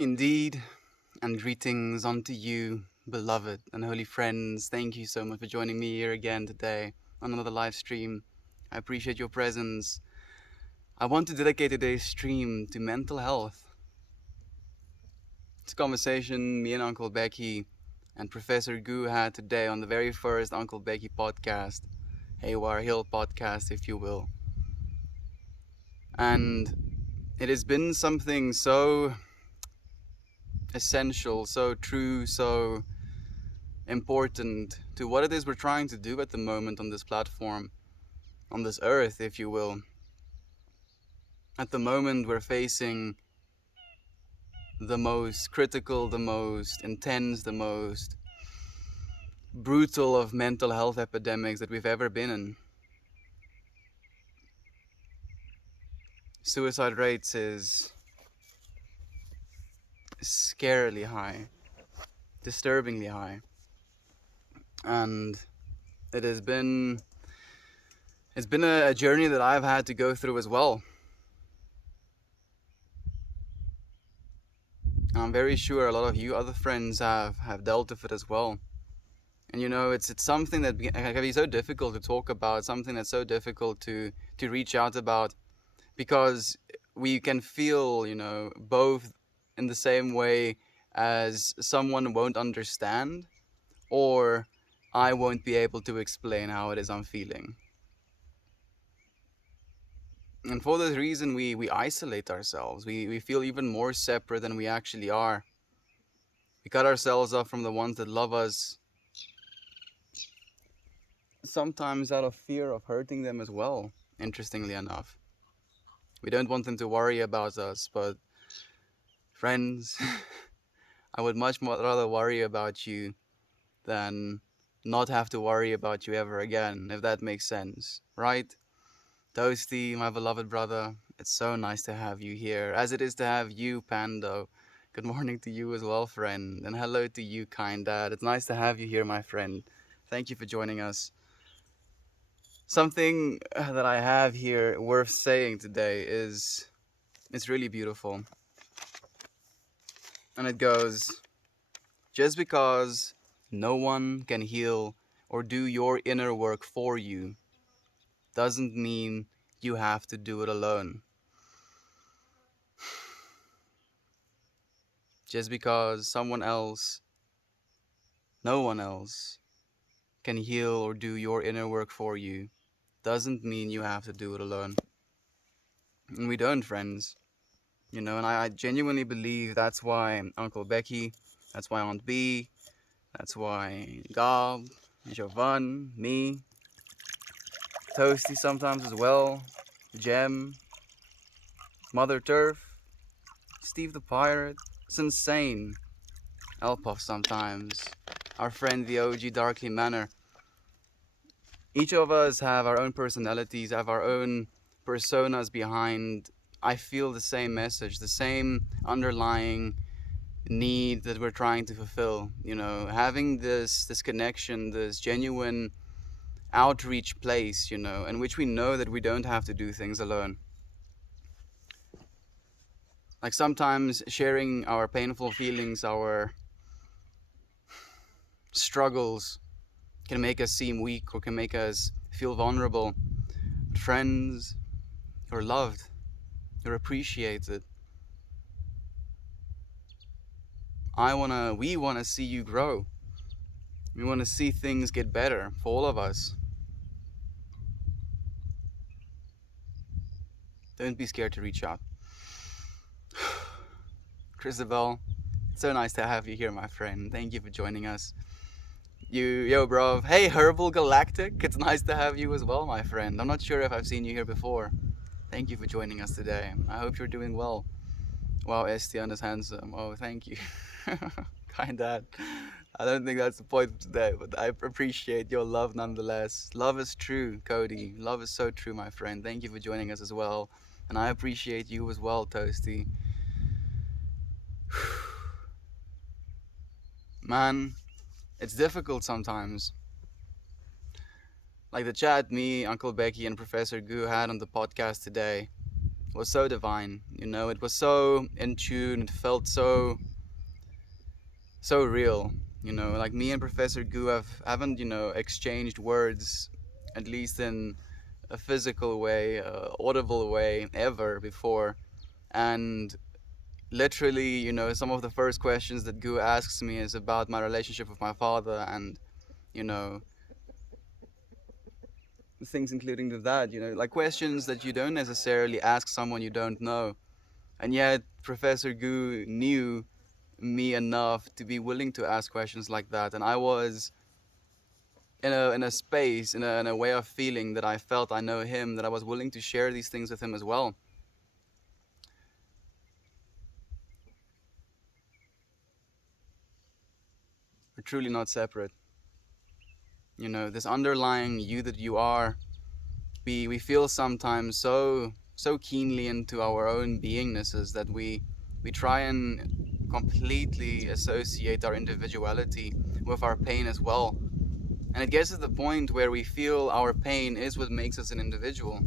Indeed, and greetings unto you, beloved and holy friends. Thank you so much for joining me here again today on another live stream. I appreciate your presence. I want to dedicate today's stream to mental health. It's a conversation me and Uncle Becky and Professor Gu had today on the very first Uncle Becky podcast, Haywire Hill podcast, if you will. And it has been something so essential, so true, so important to what it is we're trying to do at the moment on this platform, on this earth, if you will. At the moment, we're facing the most critical, the most intense, the most brutal of mental health epidemics that we've ever been in. Suicide rates is scarily high, disturbingly high. And it has been it's been a journey that I've had to go through as well. I'm very sure a lot of you other friends have dealt with it as well. And it's something that can be so difficult to talk about, something that's so difficult to reach out about, because we can feel, both in the same way as someone won't understand, or I won't be able to explain how it is I'm feeling. And for this reason, we isolate ourselves. We feel even more separate than we actually are. We cut ourselves off from the ones that love us, sometimes out of fear of hurting them as well, interestingly enough. We don't want them to worry about us, but friends, I would much more rather worry about you than not have to worry about you ever again, if that makes sense, right? Toasty, my beloved brother, it's so nice to have you here, as it is to have you, Pando. Good morning to you as well, friend, and hello to you, kind dad. It's nice to have you here, my friend. Thank you for joining us. Something that I have here worth saying today is it's really beautiful. And it goes, just because no one can heal or do your inner work for you doesn't mean you have to do it alone. Just because no one else, can heal or do your inner work for you doesn't mean you have to do it alone. And we don't, friends. And I genuinely believe that's why Uncle Becky, that's why Aunt B, that's why Gob, Jovan, me, Toasty sometimes as well, Jem, Mother Turf, Steve the Pirate, it's insane, Elpuff sometimes, our friend the OG Darkly Manor. Each of us have our own personalities, have our own personas behind. I feel the same message, the same underlying need that we're trying to fulfill. Having this connection, this genuine outreach place, in which we know that we don't have to do things alone. Like sometimes sharing our painful feelings, our struggles can make us seem weak or can make us feel vulnerable. But friends, you're loved, you're appreciated. We wanna see you grow. We wanna see things get better for all of us. Don't be scared to reach out. Christabel, it's so nice to have you here, my friend. Thank you for joining us. Yo, bro. Hey, Herbal Galactic. It's nice to have you as well, my friend. I'm not sure if I've seen you here before. Thank you for joining us today. I hope you're doing well. Wow, Estian is handsome. Oh, thank you. Kind dad. I don't think that's the point of today, but I appreciate your love nonetheless. Love is true, Cody. Love is so true, my friend. Thank you for joining us as well. And I appreciate you as well, Toasty. Man, it's difficult sometimes. Like the chat me, Uncle Becky, and Professor Gu had on the podcast today. was so divine. It was so in tune. It felt so real. Like me and Professor Gu haven't exchanged words, at least in a physical way, audible way, ever before. And literally, some of the first questions that Gu asks me is about my relationship with my father, and you know things including to that. Like questions that you don't necessarily ask someone you don't know. And yet Professor Gu knew me enough to be willing to ask questions like that, and I was in a space, in a way of feeling that I felt I know him, that I was willing to share these things with him as well. We're truly not separate. This underlying you that you are, we feel sometimes so keenly into our own beingnesses that we try and completely associate our individuality with our pain as well. And it gets to the point where we feel our pain is what makes us an individual.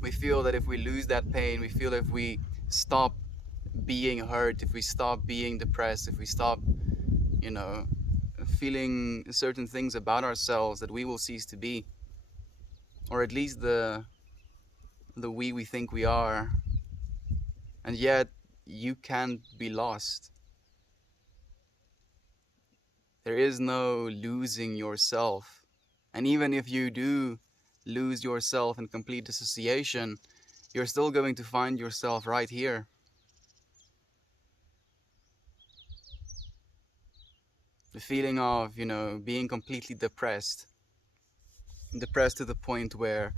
We feel that if we lose that pain, we feel if we stop being hurt, if we stop being depressed, if we stop, you know, feeling certain things about ourselves, that we will cease to be, or at least the we think we are. And yet, you can't be lost. There is no losing yourself. And even if you do lose yourself in complete dissociation, you're still going to find yourself right here. The feeling of, being completely depressed. Depressed to the point where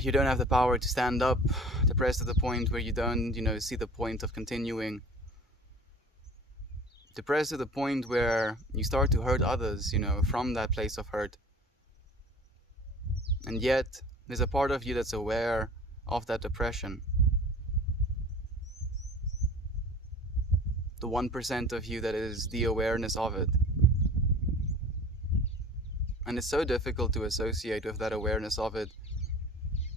you don't have the power to stand up. Depressed to the point where you don't, see the point of continuing. Depressed to the point where you start to hurt others, from that place of hurt. And yet, there's a part of you that's aware of that depression. The 1% of you that is the awareness of it. And it's so difficult to associate with that awareness of it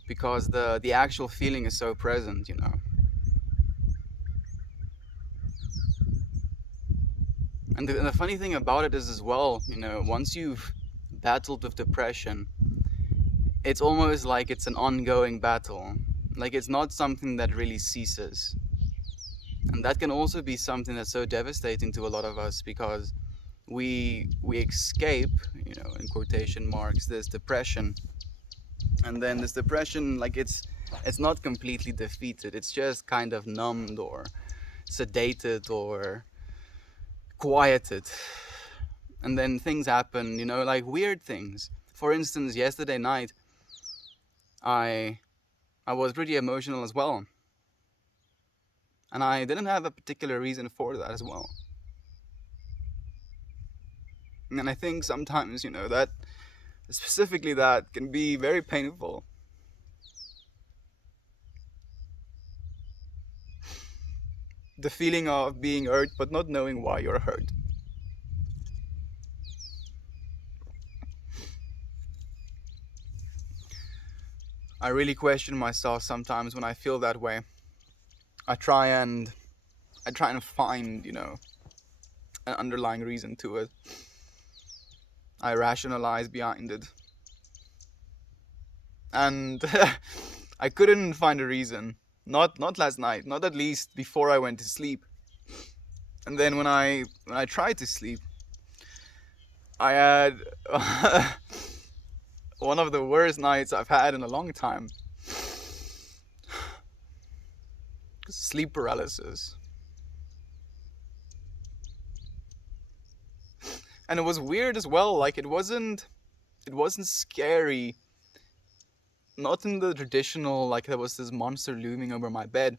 because the actual feeling is so present. And the funny thing about it is as well, once you've battled with depression, it's almost like it's an ongoing battle. Like it's not something that really ceases. And that can also be something that's so devastating to a lot of us because we escape, in quotation marks, this depression. And then this depression, like it's not completely defeated. It's just kind of numbed or sedated or quieted. And then things happen, like weird things. For instance, yesterday night, I I was pretty emotional as well, and I didn't have a particular reason for that as well. And I think sometimes, that specifically that can be very painful. The feeling of being hurt but not knowing why you're hurt. I really question myself sometimes when I feel that way. I try and I try and find, an underlying reason to it. I rationalize behind it. And I couldn't find a reason. Not last night, not at least before I went to sleep. And then when I tried to sleep, I had one of the worst nights I've had in a long time. Sleep paralysis. And it was weird as well, like it wasn't scary. Not in the traditional, like there was this monster looming over my bed.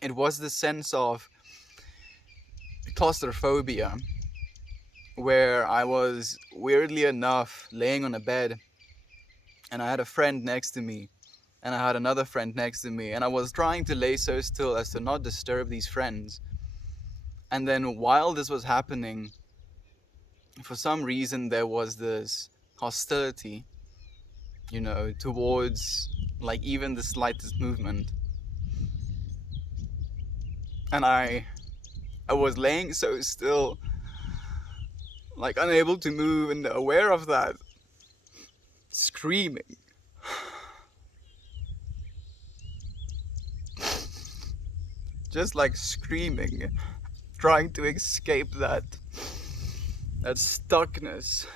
It was the sense of claustrophobia, where I was weirdly enough laying on a bed and I had a friend next to me and I had another friend next to me and I was trying to lay so still as to not disturb these friends. And then while this was happening, for some reason there was this hostility towards like even the slightest movement. And I was laying so still, like unable to move and aware of that, screaming. Just like screaming, trying to escape that stuckness.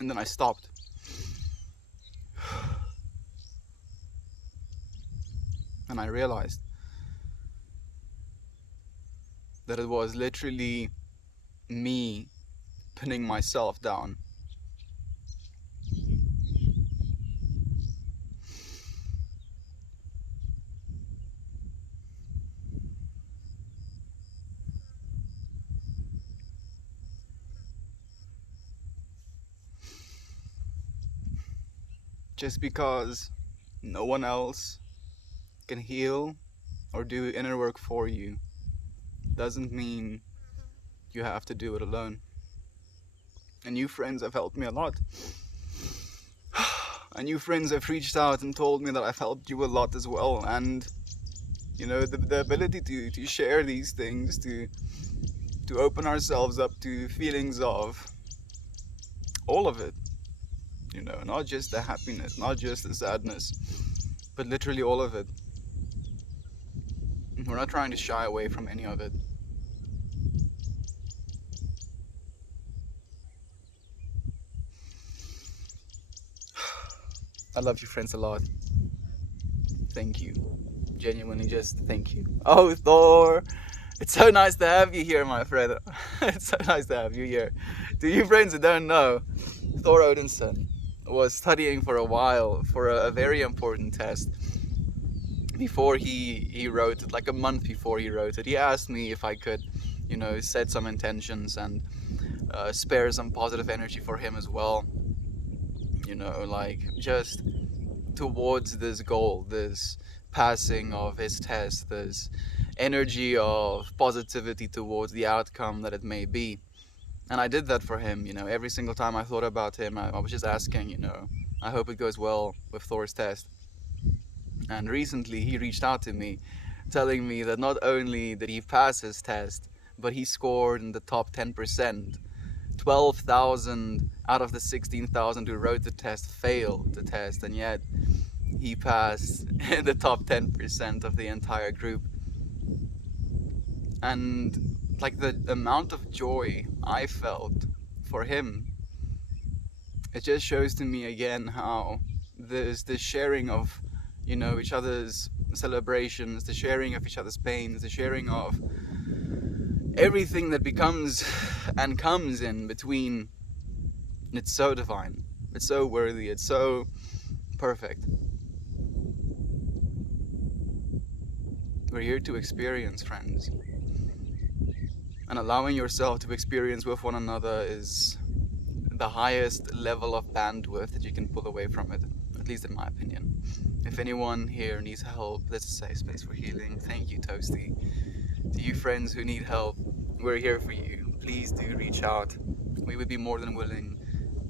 And then I stopped. And I realized that it was literally me pinning myself down. Just because no one else can heal or do inner work for you doesn't mean you have to do it alone. And you friends have helped me a lot. And you friends have reached out and told me that I've helped you a lot as well. And the ability to share these things, to open ourselves up to feelings of all of it, not just the happiness, not just the sadness, but literally all of it. We're not trying to shy away from any of it. I love you friends a lot. Thank you. Genuinely, just thank you. Oh, Thor! It's so nice to have you here, my friend. It's so nice to have you here. To you friends who don't know, Thor Odinson was studying for a while for a very important test. Before he wrote it, like a month before he wrote it, he asked me if I could, set some intentions and spare some positive energy for him as well. Like just towards this goal, this passing of his test, this energy of positivity towards the outcome that it may be. And I did that for him, every single time I thought about him, I was just asking, I hope it goes well with Thor's test. And recently he reached out to me telling me that not only did he pass his test, but he scored in the top 10%. 12,000 out of the 16,000 who wrote the test failed the test, and yet he passed in the top 10% of the entire group. And like the amount of joy I felt for him, it just shows to me again how there's this sharing of each other's celebrations, the sharing of each other's pains, the sharing of everything that becomes and comes in between. It's so divine, it's so worthy, it's so perfect. We're here to experience, friends, and allowing yourself to experience with one another is the highest level of bandwidth that you can pull away from it, at least in my opinion. If anyone here needs help, this is a safe space for healing. Thank you, Toasty. To you friends who need help, we're here for you. Please do reach out. We would be more than willing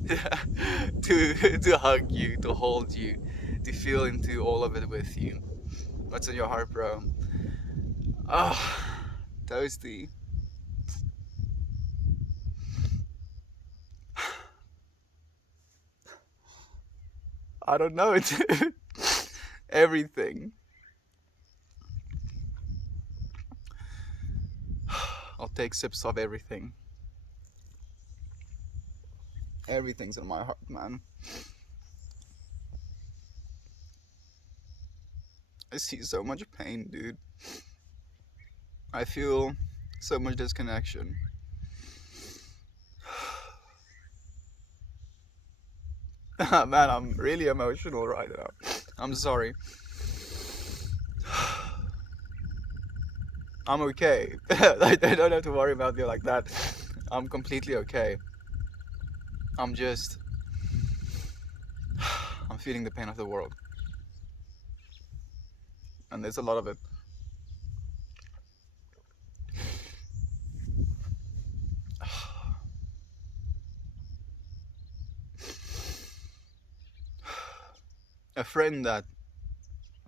to hug you, to hold you, to feel into all of it with you. What's in your heart, bro? Ah, Toasty. I don't know. It's everything. I'll take sips of everything. Everything's in my heart, man. I see so much pain, dude. I feel so much disconnection. Man, I'm really emotional right now. I'm sorry. I'm okay. I don't have to worry about me like that. I'm completely okay. I'm just... I'm feeling the pain of the world. And there's a lot of it. A friend that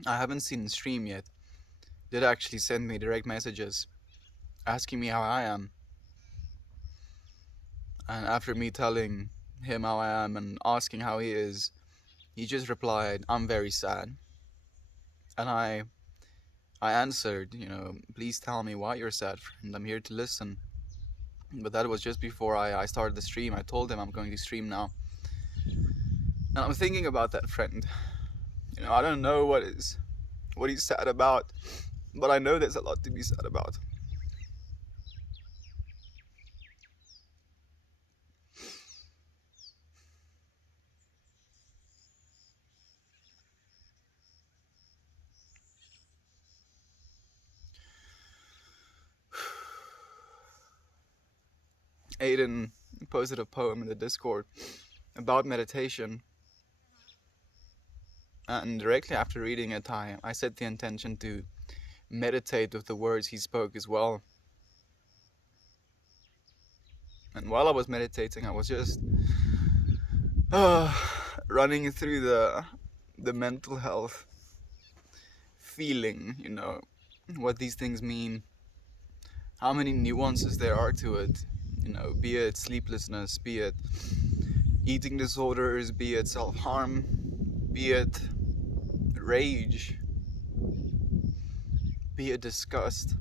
I haven't seen stream yet did actually send me direct messages asking me how I am. And after me telling him how I am and asking how he is, he just replied, "I'm very sad." And I answered, "Please tell me why you're sad, friend. I'm here to listen." But that was just before I started the stream. I told him I'm going to stream now. And I'm thinking about that friend. I don't know what he's sad about, but I know there's a lot to be sad about. Aiden posted a poem in the Discord about meditation, and directly after reading it, I set the intention to meditate with the words he spoke as well. And while I was meditating, I was just running through the mental health feeling, what these things mean, how many nuances there are to it, be it sleeplessness, be it eating disorders, be it self-harm, be it rage, be it disgust,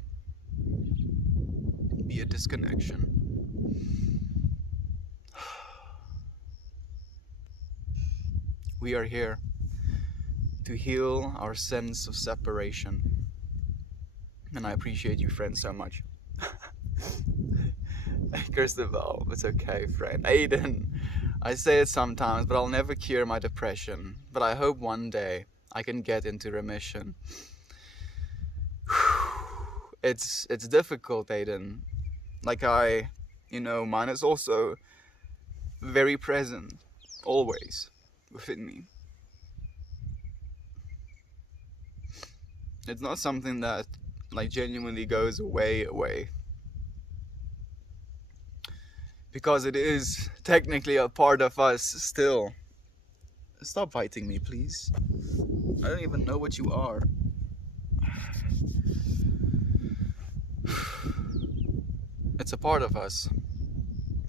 be it disconnection. We are here to heal our sense of separation. And I appreciate you, friend, so much. Christabel, it's okay, friend. Aiden, I say it sometimes, but I'll never cure my depression. But I hope one day I can get into remission. It's difficult, Aiden. Like mine is also very present, always, within me. It's not something that, genuinely goes away. Because it is technically a part of us still. Stop fighting me, please. I don't even know what you are. It's a part of us.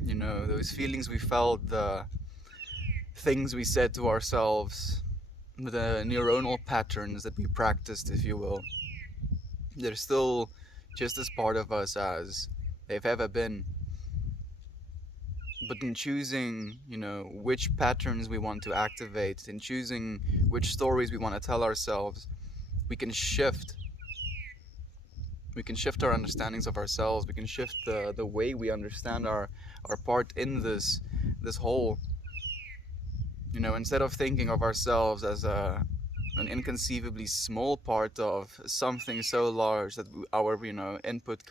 Those feelings we felt, the things we said to ourselves, the neuronal patterns that we practiced, if you will. They're still just as part of us as they've ever been. But in choosing, which patterns we want to activate, in choosing which stories we want to tell ourselves, we can shift. We can shift our understandings of ourselves. We can shift the way we understand our part in this whole. Instead of thinking of ourselves as an inconceivably small part of something so large that our input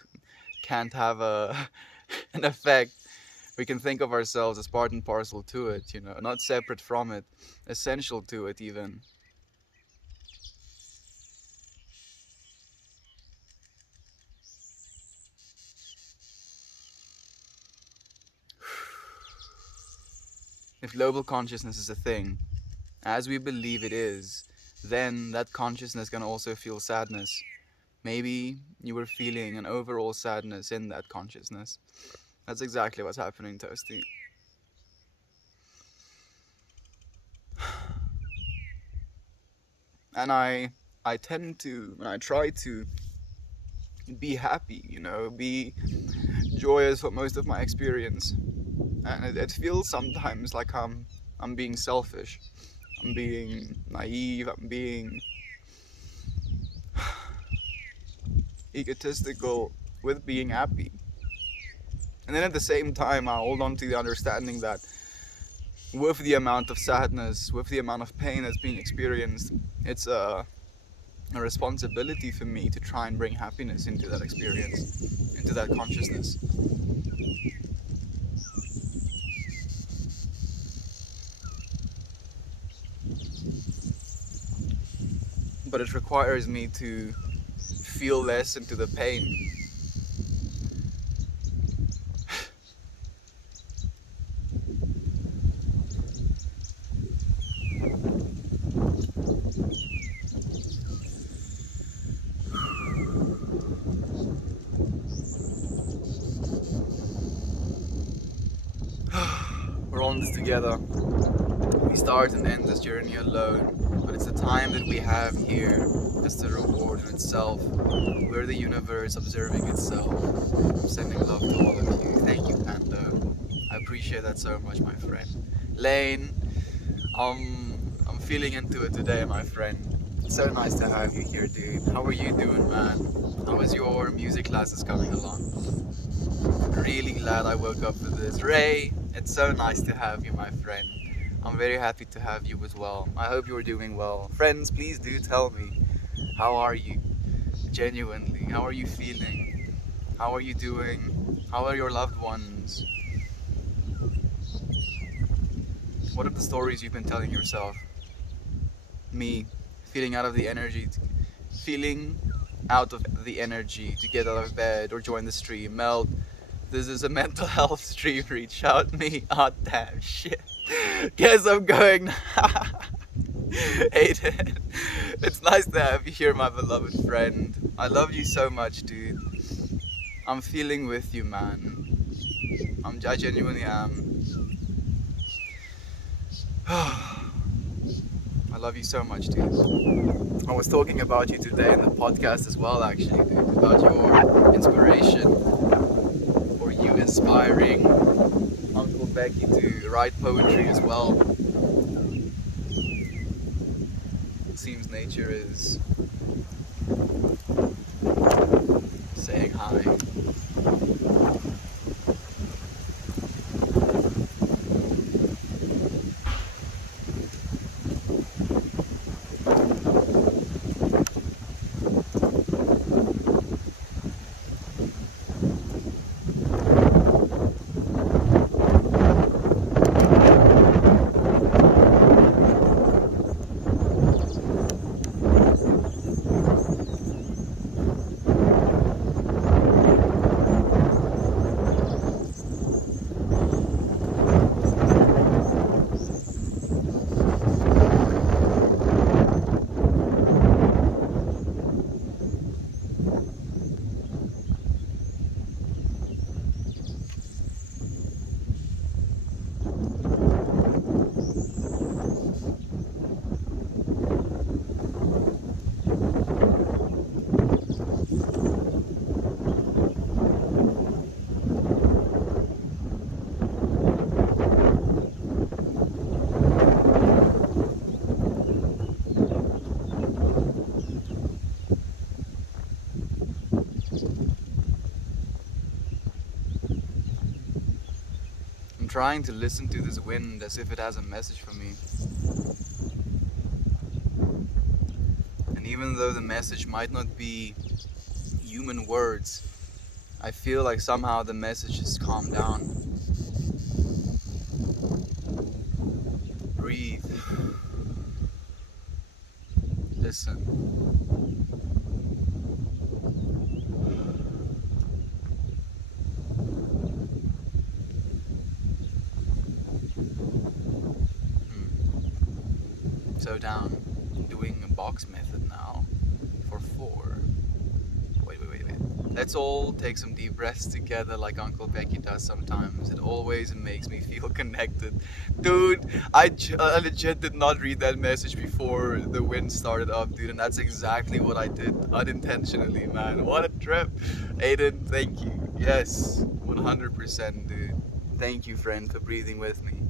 can't have an effect, we can think of ourselves as part and parcel to it, not separate from it, essential to it even. If global consciousness is a thing, as we believe it is, then that consciousness can also feel sadness. Maybe you were feeling an overall sadness in that consciousness. That's exactly what's happening, Toasty. And I tend to, and I try to be happy, be joyous for most of my experience. And it feels sometimes like I'm being selfish. I'm being naive, I'm being egotistical with being happy. And then at the same time, I hold on to the understanding that with the amount of sadness, with the amount of pain that's being experienced, it's a responsibility for me to try and bring happiness into that experience, into that consciousness. But it requires me to feel less into the pain. on this together. We start and end this journey alone, but it's the time that we have here that's the reward in itself. We're the universe observing itself. I'm sending love to all of you. Thank you, Panda. I appreciate that so much, my friend. Lane, I'm feeling into it today, my friend. It's so nice to have you here, dude. How are you doing, man? How is your music classes coming along? Really glad I woke up for this. Ray, it's so nice to have you, my friend. I'm very happy to have you as well. I hope you're doing well. Friends, please do tell me, how are you? Genuinely, how are you feeling? How are you doing? How are your loved ones? What are the stories you've been telling yourself? Me, feeling out of the energy, feeling out of the energy to get out of bed or join the stream. Mel, this is a mental health stream. Reach out me. Oh damn shit. Guess I'm going. Aiden, it's nice to have you here, my beloved friend. I love you so much, dude. I'm feeling with you, man. I genuinely am. I love you so much, dude. I was talking about you today in the podcast as well, actually, dude. About your inspiration, or you inspiring Uncle Becky to write poetry as well. It seems nature is saying hi. I'm trying to listen to this wind as if it has a message for me. And even though the message might not be human words, I feel like somehow the message is calm down. Breathe. Listen. So down, doing a box method now for 4. Wait. Let's all take some deep breaths together like Uncle Becky does sometimes. It always makes me feel connected. Dude, I legit did not read that message before the wind started up, dude, and that's exactly what I did unintentionally, man. What a trip. Aiden, thank you. Yes, 100%, dude. Thank you, friend, for breathing with me,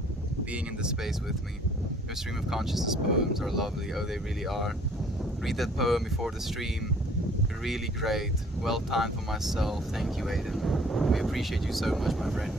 being in the space with me. Your stream of consciousness poems are lovely. Oh, they really are. Read that poem before the stream. Really great. Well timed for myself. Thank you, Aiden. We appreciate you so much, my friend.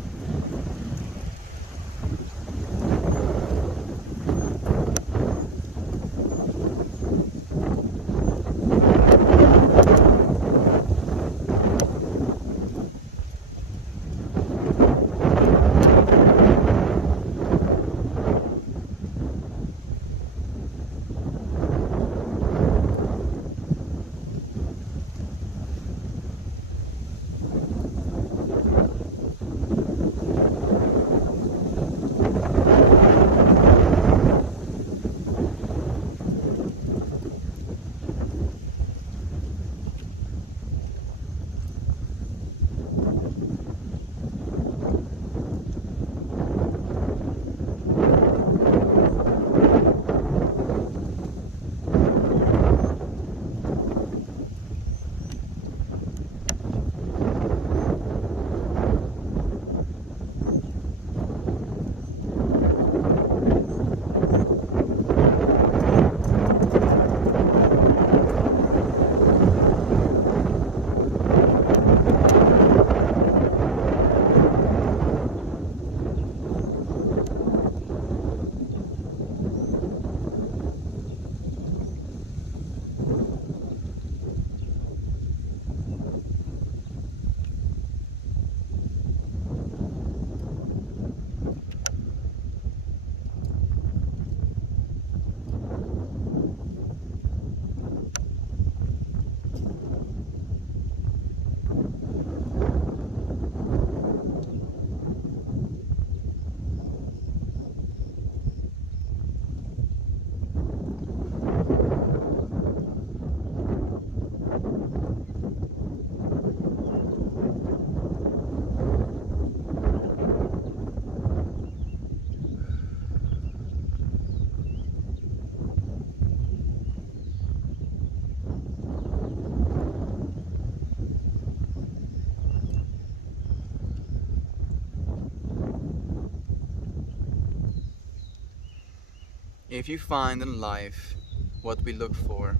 If you find in life what we look for,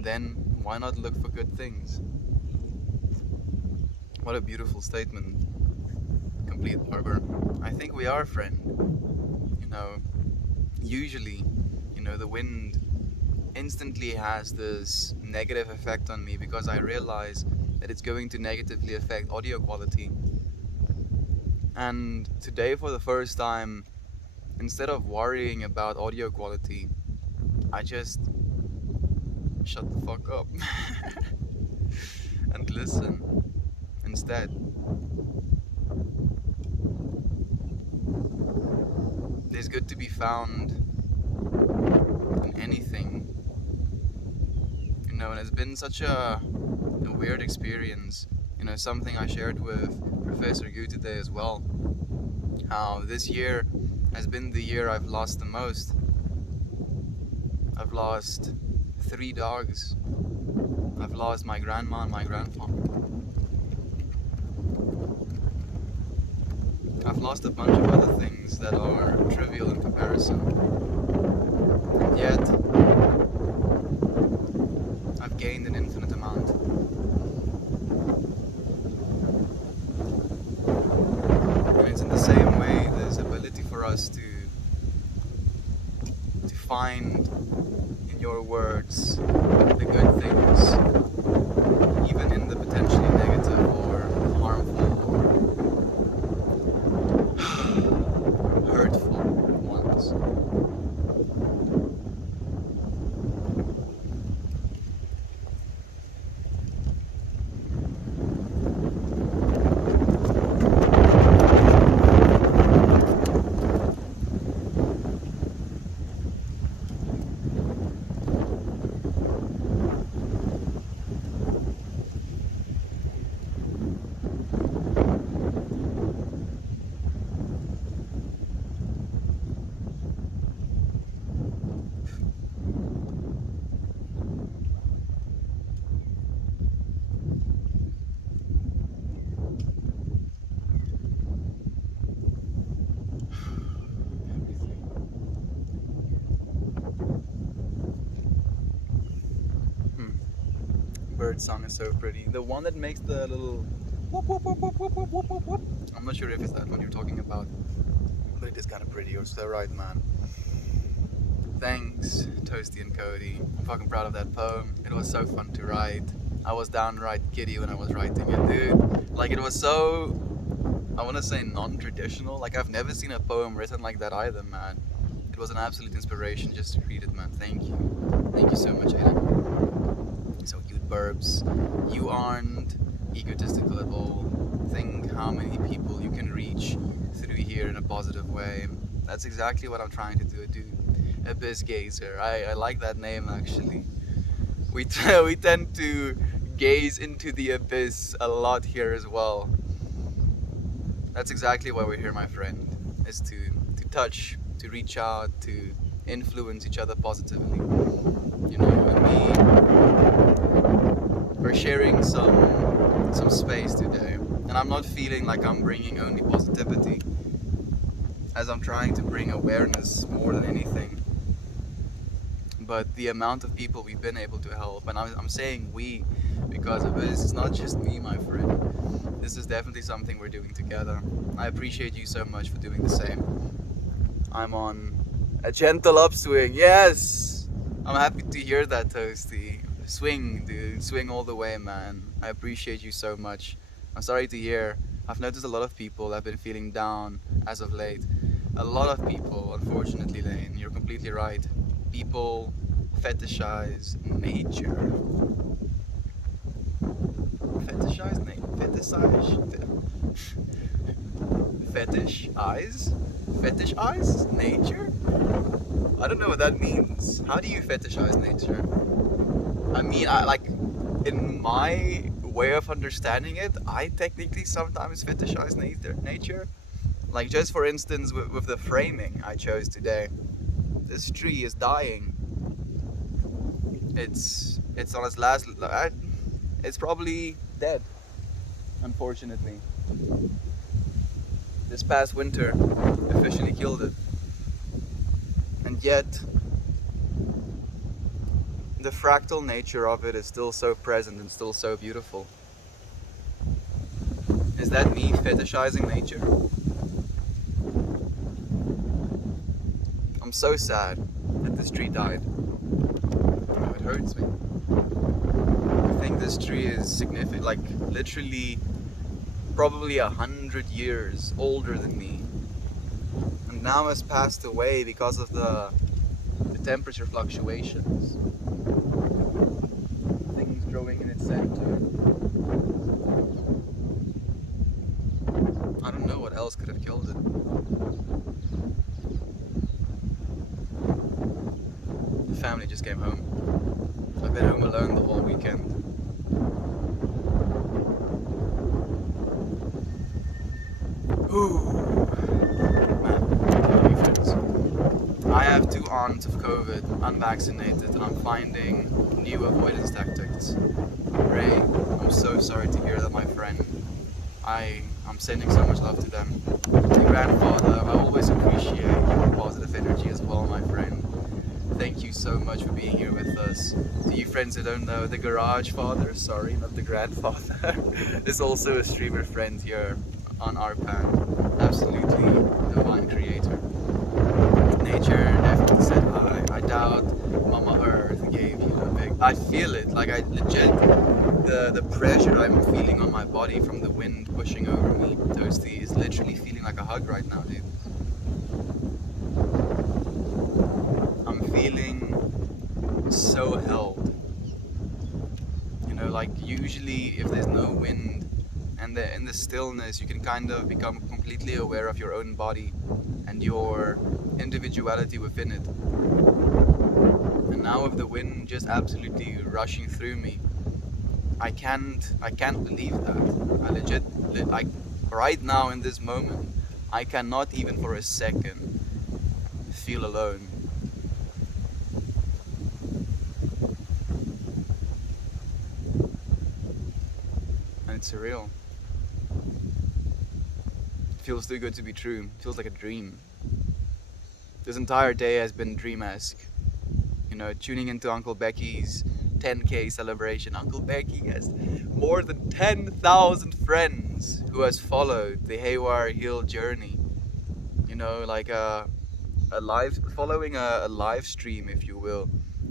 then why not look for good things? What a beautiful statement, complete barber. I think we are friend. You know, usually, the wind instantly has this negative effect on me because I realize that it's going to negatively affect audio quality. And today, for the first time, instead of worrying about audio quality, I just shut the fuck up and listen instead. There's good to be found in anything, and it's been such a weird experience. Something I shared with Professor Gu today as well. How this year has been the year I've lost the most. I've lost 3 dogs. I've lost my grandma and my grandpa. I've lost a bunch of other things that are trivial in comparison. And yet, I've gained an infinite amount. And it's in the same way there's ability for us to find in your words the good things, even in the potentially negative or harmful or hurtful ones. Bird song is so pretty. The one that makes the little whoop whoop whoop whoop whoop whoop whoop whoop whoop. I'm not sure if it's that one you're talking about, but it is kind of pretty. You're so right, man. Thanks, Toasty and Cody. I'm fucking proud of that poem. It was so fun to write. I was downright giddy when I was writing it, dude. Like, it was so, I want to say, non-traditional. Like, I've never seen a poem written like that either, man. It was an absolute inspiration just to read it, man. Thank you. Thank you so much, Aiden. So, you burbs, you aren't egotistical at all. Think how many people you can reach through here in a positive way. That's exactly what I'm trying to do, dude. Abyss Gazer. I like that name, actually. We tend to gaze into the abyss a lot here as well. That's exactly why we're here, my friend. Is to touch, to reach out, to influence each other positively. And we're sharing some space today. And I'm not feeling like I'm bringing only positivity, as I'm trying to bring awareness more than anything. But the amount of people we've been able to help, and I'm saying we because of this, it's not just me, my friend. This is definitely something we're doing together. I appreciate you so much for doing the same. I'm on a gentle upswing. Yes! I'm happy to hear that, Toasty. Swing, dude. Swing all the way, man. I appreciate you so much. I'm sorry to hear. I've noticed a lot of people have been feeling down as of late. A lot of people, unfortunately, Lane. You're completely right. People fetishize nature. Fetishize fetish eyes? Fetish eyes? Nature? I don't know what that means. How do you fetishize nature? I mean, in my way of understanding it, I technically sometimes fetishize nature. Like, just for instance, with the framing I chose today. This tree is dying. It's on its last. It's probably dead, unfortunately. This past winter officially killed it. And yet, the fractal nature of it is still so present and still so beautiful. Is that me fetishizing nature? I'm so sad that this tree died. Oh, it hurts me. I think this tree is significant, like literally probably 100 years older than me. And now has passed away because of the temperature fluctuations. Things growing in its center. I don't know what else could have killed it. The family just came home. I've been home alone the whole weekend. Man, friends. I have 2 aunts of COVID, unvaccinated, and I'm finding new avoidance tactics. Ray, I'm so sorry to hear that, my friend. I'm sending so much love to them. Your grandfather, I always appreciate your positive energy as well, my friend. Thank you so much for being here with us. To you friends who don't know, the garage father, sorry, not the grandfather, is also a streamer friend here on our pan. Absolutely divine creator. Nature definitely said hi. I doubt Mama Earth gave you a big... I feel it, like I legit, the pressure I'm feeling on my body from the wind pushing over me, Toasty, is literally feeling like a hug right now, dude. I'm feeling so held. You know, like usually if there's no wind and in the stillness, you can kind of become completely aware of your own body and your individuality within it. And now with the wind just absolutely rushing through me, I can't believe that. I legit, right now in this moment, I cannot even for a second feel alone. And it's surreal. It feels too good to be true. It feels like a dream. This entire day has been dream-esque. You know, tuning into Uncle Becky's 10K celebration. Uncle Becky has more than 10,000 friends who has followed the Haywire Hill journey. You know, like following a live stream, if you will,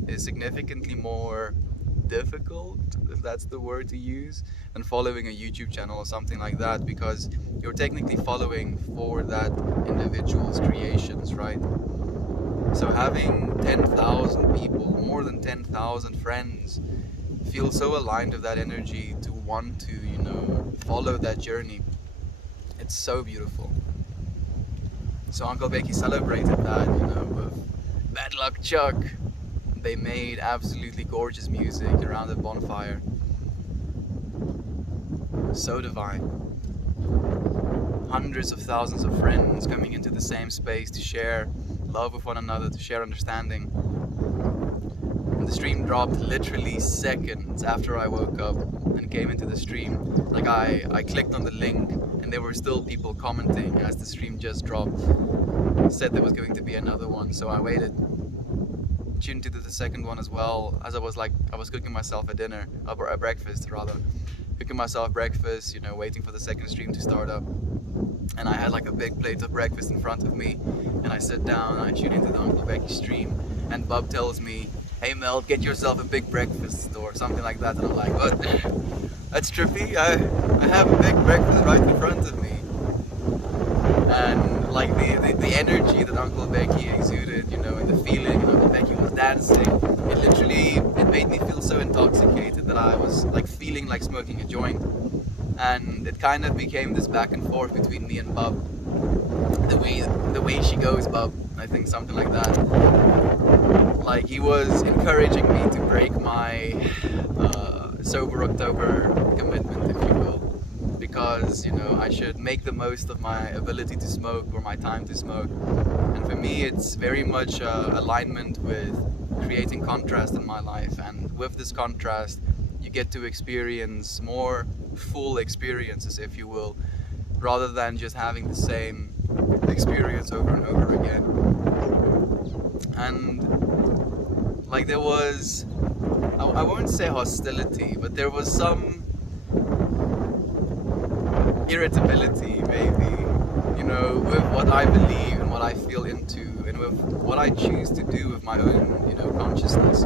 is significantly more difficult, if that's the word to use, than following a YouTube channel or something like that, because you're technically following for that individual's creations, right? So having 10,000 people, more than 10,000 friends, feel so aligned with that energy to want to, you know, follow that journey. It's so beautiful. So Uncle Becky celebrated that, you know, with Bad Luck Chuck. They made absolutely gorgeous music around the bonfire. So divine. Hundreds of thousands of friends coming into the same space to share love with one another, to share understanding. And the stream dropped literally seconds after I woke up and came into the stream. Like I clicked on the link and there were still people commenting as the stream just dropped. Said there was going to be another one, so I waited. Tuned into the second one as well, as I was cooking myself a dinner, or a breakfast rather. Cooking myself breakfast, you know, waiting for the second stream to start up. And I had like a big plate of breakfast in front of me, and I sit down, I tune into the Uncle Becky stream, and Bub tells me, "Hey Mel, get yourself a big breakfast," or something like that, and I'm like, "What? That's trippy, I have a big breakfast right in front of me." And like the energy that Uncle Becky exuded, you know, and the feeling, and Uncle Becky was dancing, it made me feel so intoxicated that I was like feeling like smoking a joint. And it kind of became this back and forth between me and Bub. The way she goes, Bub, I think something like that. Like he was encouraging me to break my sober October commitment, if you will, because, you know, I should make the most of my ability to smoke or my time to smoke. And for me, it's very much alignment with creating contrast in my life, and with this contrast, you get to experience more full experiences, if you will, rather than just having the same experience over and over again. And like there was, I won't say hostility, but there was some irritability maybe, with what I believe and what I feel into, and with what I choose to do with my own, consciousness.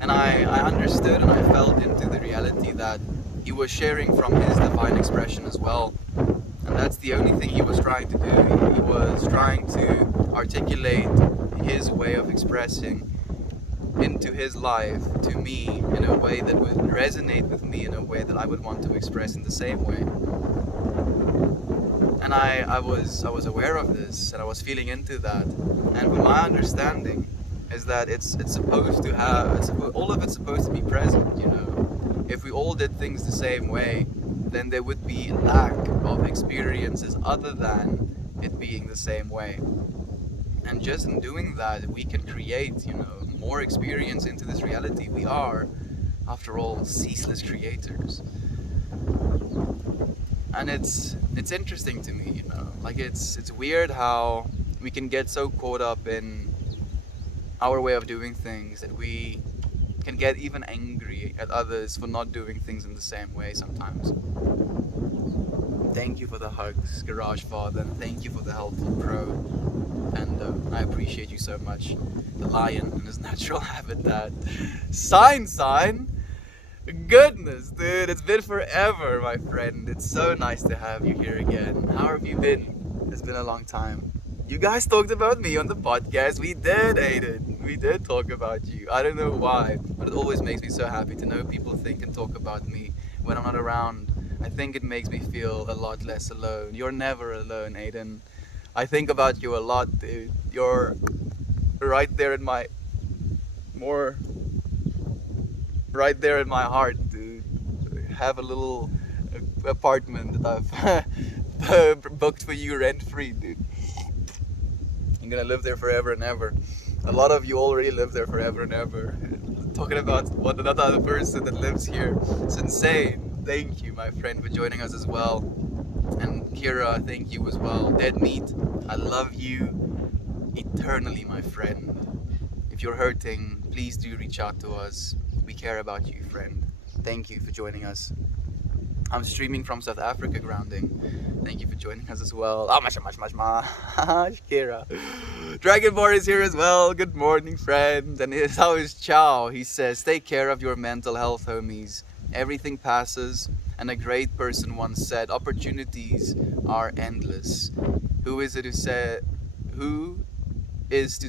And I understood and I felt into the reality that he was sharing from his divine expression as well. And that's the only thing he was trying to do. He was trying to articulate his way of expressing into his life to me in a way that would resonate with me in a way that I would want to express in the same way. And I was aware of this, and I was feeling into that. And from my understanding is that it's supposed to have, all of it's supposed to be present. If we all did things the same way, then there would be lack of experiences other than it being the same way. And just in doing that, we can create, more experience into this reality. We are, after all, ceaseless creators. And it's interesting to me, like it's weird how we can get so caught up in our way of doing things that we can get even angry at others for not doing things in the same way sometimes. Thank you for the hugs, Garage Father, and thank you for the helpful pro. And I appreciate you so much. The lion in his natural habitat. Sign. Goodness, dude, it's been forever, my friend. It's so nice to have you here again. How have you been? It's been a long time. You guys talked about me on the podcast. We did, Aiden. We did talk about you. I don't know why, but it always makes me so happy to know people think and talk about me when I'm not around. I think it makes me feel a lot less alone. You're never alone, Aiden. I think about you a lot, dude. You're right there in my more right there in my heart, dude. Have a little apartment that I've booked for you rent free, dude. I'm gonna live there forever and ever. A lot of you already live there forever and ever. Talking about one another person that lives here. It's insane. Thank you, my friend, for joining us as well. And Kira, thank you as well. Dead Meat, I love you eternally, my friend. If you're hurting, please do reach out to us. We care about you, friend. Thank you for joining us. I'm streaming from South Africa, Grounding. Thank you for joining us as well. Oh, mash. Kira. Dragonborn is here as well. Good morning, friend. And how is Chow? He says, take care of your mental health, homies. Everything passes. And a great person once said, opportunities are endless. Who is to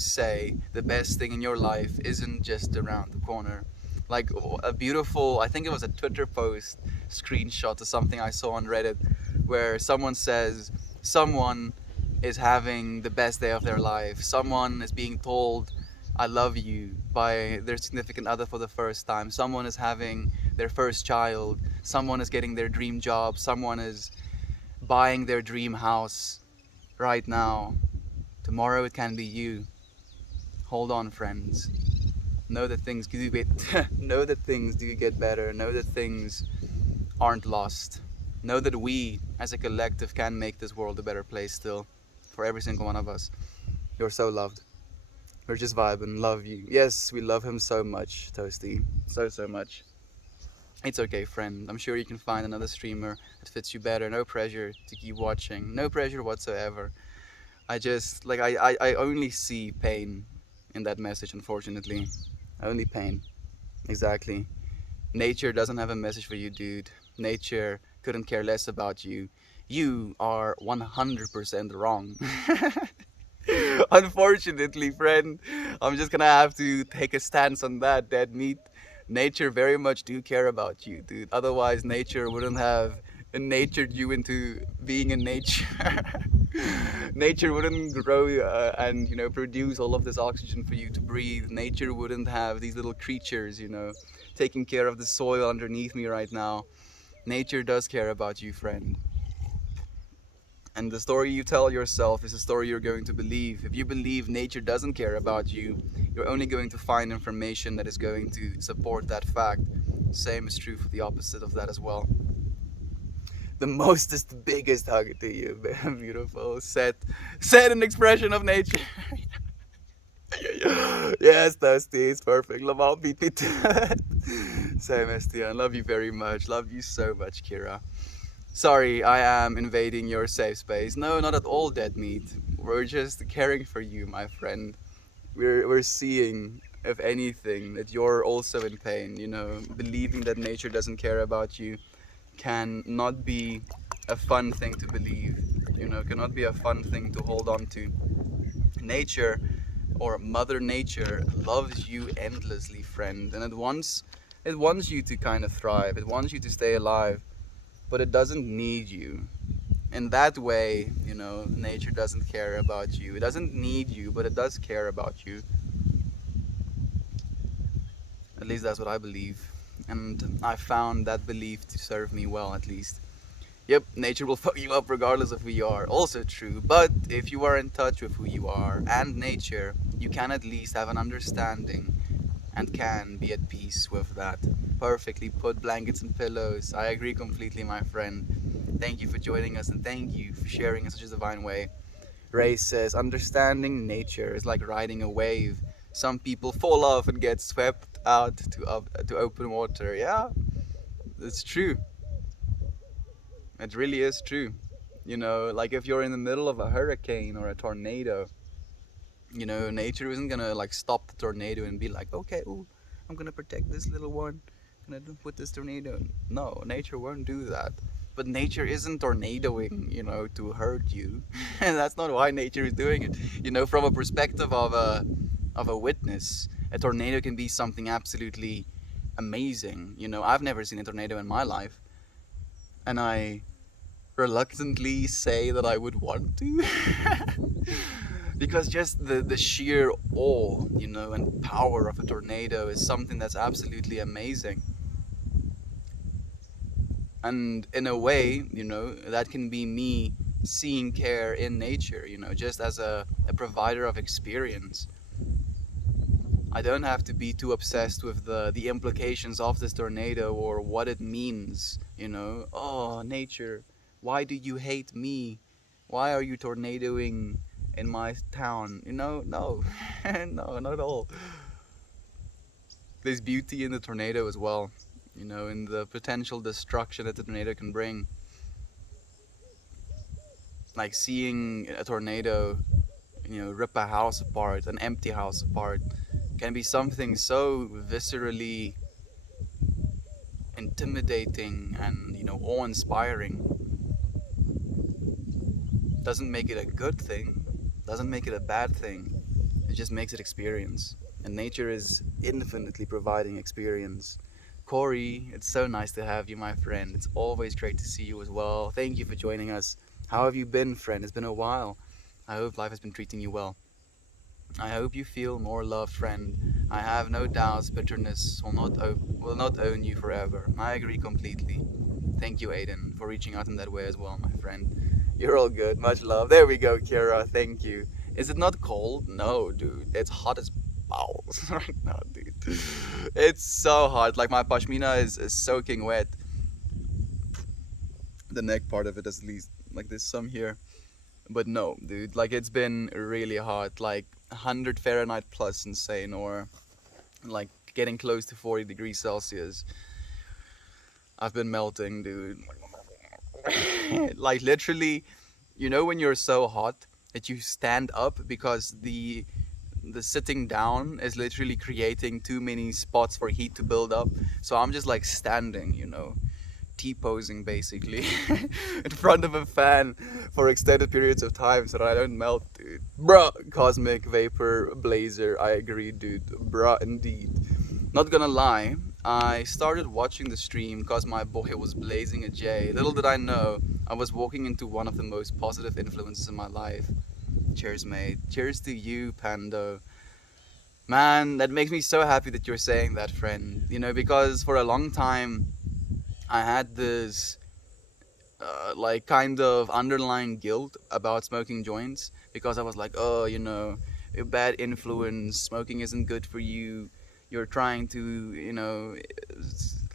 say the best thing in your life isn't just around the corner? Like a beautiful, I think it was a Twitter post screenshot or something I saw on Reddit, where someone says someone is having the best day of their life. Someone is being told I love you by their significant other for the first time. Someone is having their first child. Someone is getting their dream job. Someone is buying their dream house right now. Tomorrow it can be you. Hold on, friends. Know that things do get know that things do get better. Know that things aren't lost. Know that we as a collective can make this world a better place still, for every single one of us. You're so loved. We're just vibing. Love you. Yes, we love him so much, Toasty. So much. It's okay, friend. I'm sure you can find another streamer that fits you better. No pressure to keep watching. No pressure whatsoever. I only see pain in that message, unfortunately. Only pain. Exactly. Nature doesn't have a message for you, dude. Nature couldn't care less about you. You are 100% wrong. Unfortunately, friend, I'm just gonna have to take a stance on that, dead meat. Nature very much do care about you, dude. Otherwise, nature wouldn't have natured you into being in nature. Nature wouldn't grow and produce all of this oxygen for you to breathe. Nature wouldn't have these little creatures, taking care of the soil underneath me right now. Nature does care about you, friend. And the story you tell yourself is the story you're going to believe. If you believe nature doesn't care about you, you're only going to find information that is going to support that fact. Same is true for the opposite of that as well. The mostest, biggest hug to you, beautiful. Set an expression of nature. Yes, Dusty, it's perfect. Lamar beat me to it. Same, Estian. Love you very much. Love you so much, Kira. Sorry, I am invading your safe space. No, not at all, dead meat. We're just caring for you, my friend. We're seeing, if anything, that you're also in pain. You know, believing that nature doesn't care about you can not be a fun thing to believe. You know, cannot be a fun thing to hold on to. Nature, or Mother Nature, loves you endlessly, friend, and it wants you to kind of thrive. It wants you to stay alive, but it doesn't need you. In that way, you know, nature doesn't care about you. It doesn't need you, but it does care about you. At least that's what I believe. And I found that belief to serve me well, at least. Yep, nature will fuck you up regardless of who you are. Also true. But if you are in touch with who you are and nature, you can at least have an understanding and can be at peace with that. Perfectly put, blankets and pillows. I agree completely, my friend. Thank you for joining us and thank you for sharing in such a divine way. Ray says, understanding nature is like riding a wave. Some people fall off and get swept out to open water. Yeah, it's true. It really is true. You know, like if you're in the middle of a hurricane or a tornado, you know, nature isn't gonna like stop the tornado and be like, okay, ooh, I'm gonna protect this little one, I'm gonna put this tornado. No, nature won't do that. But nature isn't tornadoing, you know, to hurt you. And that's not why nature is doing it. You know, from a perspective of a witness, a tornado can be something absolutely amazing. You know, I've never seen a tornado in my life, and I reluctantly say that I would want to. Because just the sheer awe, you know, and power of a tornado is something that's absolutely amazing. And in a way, you know, that can be me seeing care in nature, you know, just as a provider of experience. I don't have to be too obsessed with the implications of this tornado or what it means, you know. Oh, nature, why do you hate me? Why are you tornadoing in my town? You know, no, no, not at all. There's beauty in the tornado as well, you know, in the potential destruction that the tornado can bring. Like seeing a tornado, you know, rip a house apart, an empty house apart, can be something so viscerally intimidating and, you know, awe-inspiring. Doesn't make it a good thing, doesn't make it a bad thing. It just makes it experience. And nature is infinitely providing experience. Corey, it's so nice to have you, my friend. It's always great to see you as well. Thank you for joining us. How have you been, friend? It's been a while. I hope life has been treating you well. I hope you feel more loved, friend. I have no doubts bitterness will not own you forever. I agree completely. Thank you, Aiden, for reaching out in that way as well, my friend. You're all good. Much love. There we go, Kira. Thank you. Is it not cold? No, dude. It's hot as balls right now, dude. It's so hot. Like my pashmina is soaking wet. The neck part of it, at least. Like there's some here. But no, dude. Like it's been really hot. Like 100 Fahrenheit plus insane, or like getting close to 40 degrees Celsius. I've been melting, dude. Like literally, you know when you're so hot that you stand up because the sitting down is literally creating too many spots for heat to build up. So I'm just like standing, you know, T-posing basically in front of a fan for extended periods of time so that I don't melt, dude. Bruh, cosmic vapor blazer. I agree, dude. Bruh, indeed. Not gonna lie, I started watching the stream because my boy was blazing a J. Little did I know, I was walking into one of the most positive influences in my life. Cheers, mate. Cheers to you, Pando. Man, that makes me so happy that you're saying that, friend. You know, because for a long time, I had this like kind of underlying guilt about smoking joints because I was like, oh, you know, a bad influence, smoking isn't good for you. You're trying to, you know,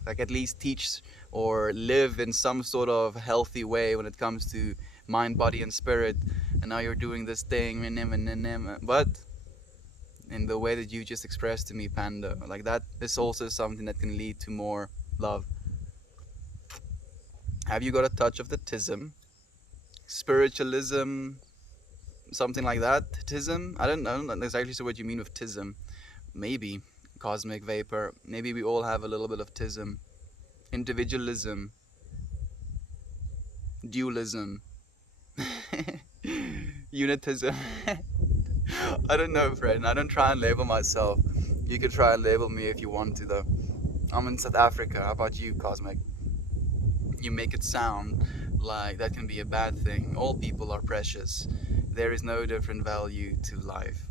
like at least teach or live in some sort of healthy way when it comes to mind, body, and spirit. And now you're doing this thing, but in the way that you just expressed to me, Panda. Like that is also something that can lead to more love. Have you got a touch of the tism? Spiritualism, something like that? Tism? I don't know exactly what you mean with tism. Maybe cosmic vapor. Maybe we all have a little bit of tism. Individualism, dualism, unitism. I don't know, friend. I don't try and label myself. You can try and label me if you want to, though. I'm in South Africa. How about you, Cosmic? You make it sound like that can be a bad thing. All people are precious. There is no different value to life.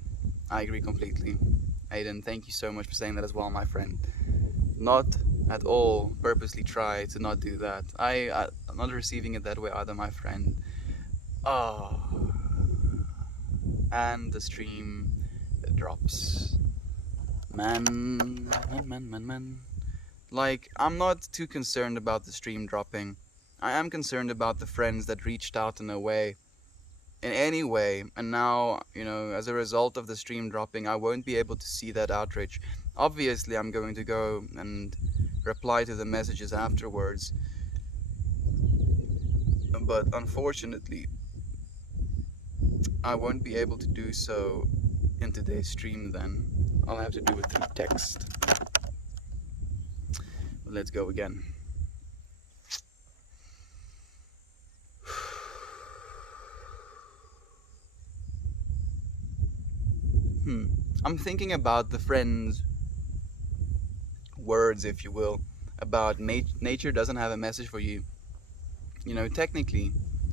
I agree completely. Aiden, thank you so much for saying that as well, my friend. Not at all purposely try to not do that. I'm not receiving it that way either, my friend. Oh, and the stream drops. Man. Like, I'm not too concerned about the stream dropping. I am concerned about the friends that reached out in any way, and now, as a result of the stream dropping, I won't be able to see that outreach. Obviously, I'm going to go and reply to the messages afterwards, but unfortunately, I won't be able to do so in today's stream then. I'll have to do it through text. But let's go again. I'm thinking about the friends' words, if you will, about nature doesn't have a message for you. Technically,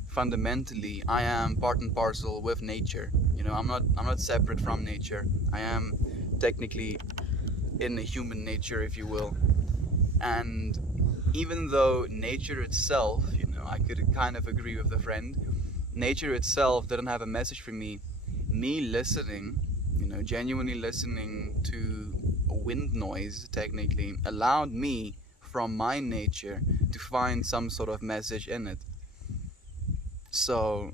fundamentally, I am part and parcel with nature. I'm not separate from nature. I am technically in a human nature, if you will. And even though nature itself, I could kind of agree with the friend, nature itself didn't have a message for me. Me listening, genuinely listening to a wind noise, technically, allowed me, from my nature, to find some sort of message in it. So,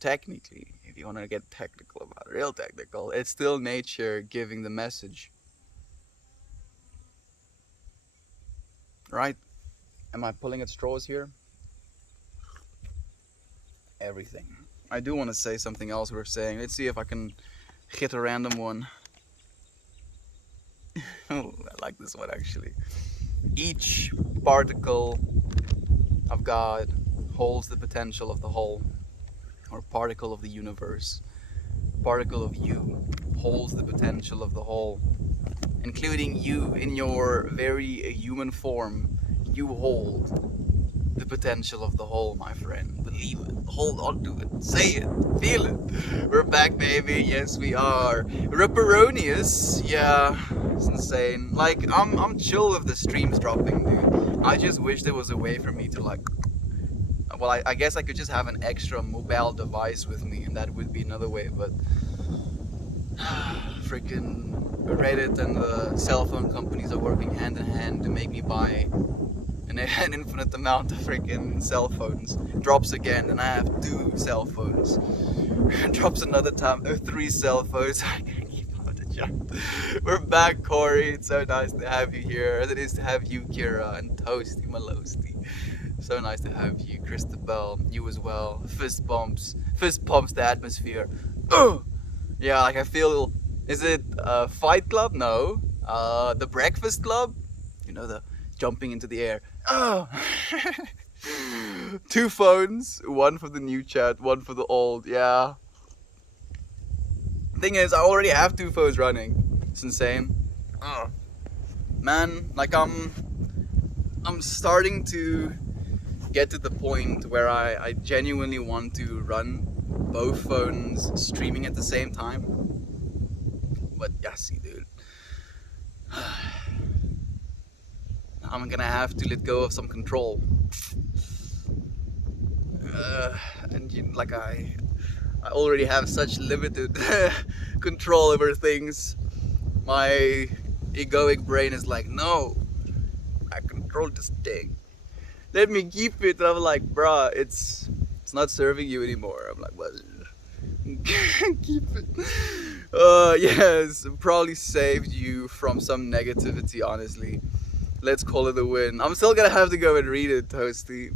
technically, if you want to get technical about it, real technical, it's still nature giving the message. Right? Am I pulling at straws here? Everything. I do want to say something else we're saying. Let's see if I can hit a random one. Oh, I like this one actually. Each particle of God holds the potential of the whole, or particle of the universe. Particle of you holds the potential of the whole, including you in your very human form. You hold the potential of the whole, my friend. Believe it. Hold on to it. Say it. Feel it. We're back, baby. Yes, we are. Ripperonius. Yeah, it's insane. Like, I'm chill with the streams dropping, dude. I just wish there was a way for me to, well, I guess I could just have an extra mobile device with me, and that would be another way, but freaking Reddit and the cell phone companies are working hand in hand to make me buy an infinite amount of freaking cell phones. Drops again, and I have 2 cell phones. Drops another time, 3 cell phones. I can't keep up with the jump. We're back, Corey. It's so nice to have you here, as it is to have you, Kira, and Toasty Malosty. So nice to have you, Christabel. You as well. Fist pumps the atmosphere. Yeah, like I feel. Is it Fight Club? No. The Breakfast Club. The jumping into the air. 2 phones, 1 for the new chat, 1 for the old. Yeah. Thing is, I already have 2 phones running. It's insane. Man, like I'm starting to get to the point where I genuinely want to run both phones streaming at the same time. But yeah, see, dude. I'm gonna have to let go of some control. And I already have such limited control over things. My egoic brain is like, no, I control this thing. Let me keep it. And I'm like, bruh, it's not serving you anymore. I'm like, well, keep it. Yes, probably saved you from some negativity, honestly. Let's call it a win. I'm still gonna have to go and read it, Toasty.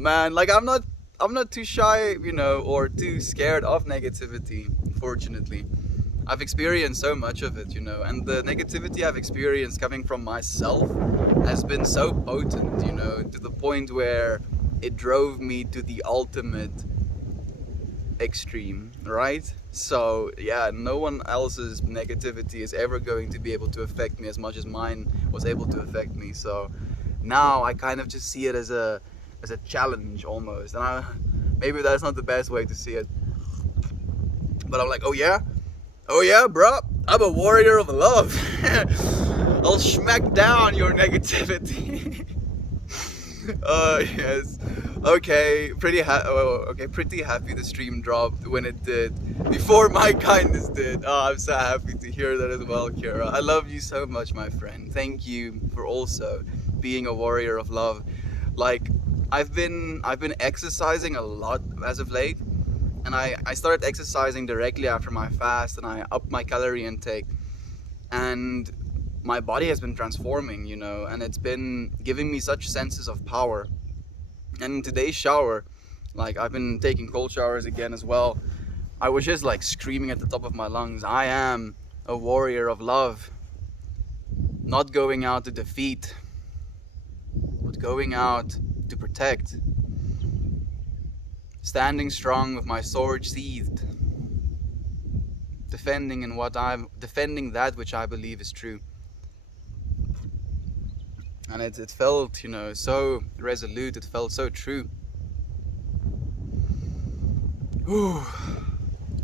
Man, like I'm not too shy, or too scared of negativity, fortunately. I've experienced so much of it, and the negativity I've experienced coming from myself has been so potent, to the point where it drove me to the ultimate extreme, right? So, yeah, no one else's negativity is ever going to be able to affect me as much as mine was able to affect me. So, now I kind of just see it as a challenge almost. And maybe that's not the best way to see it, but I'm like, oh yeah, bro, I'm a warrior of love. I'll smack down your negativity. Yes. Okay, pretty happy the stream dropped when it did. Before my kindness did. Oh, I'm so happy to hear that as well, Kira. I love you so much, my friend. Thank you for also being a warrior of love. Like, I've been exercising a lot as of late, and I started exercising directly after my fast, and I upped my calorie intake, and my body has been transforming, and it's been giving me such senses of power. And in today's shower, like, I've been taking cold showers again as well. I was just like screaming at the top of my lungs, I am a warrior of love, not going out to defeat, but going out to protect, standing strong with my sword sheathed, defending that which I believe is true. And it felt, so resolute, it felt so true. Whew.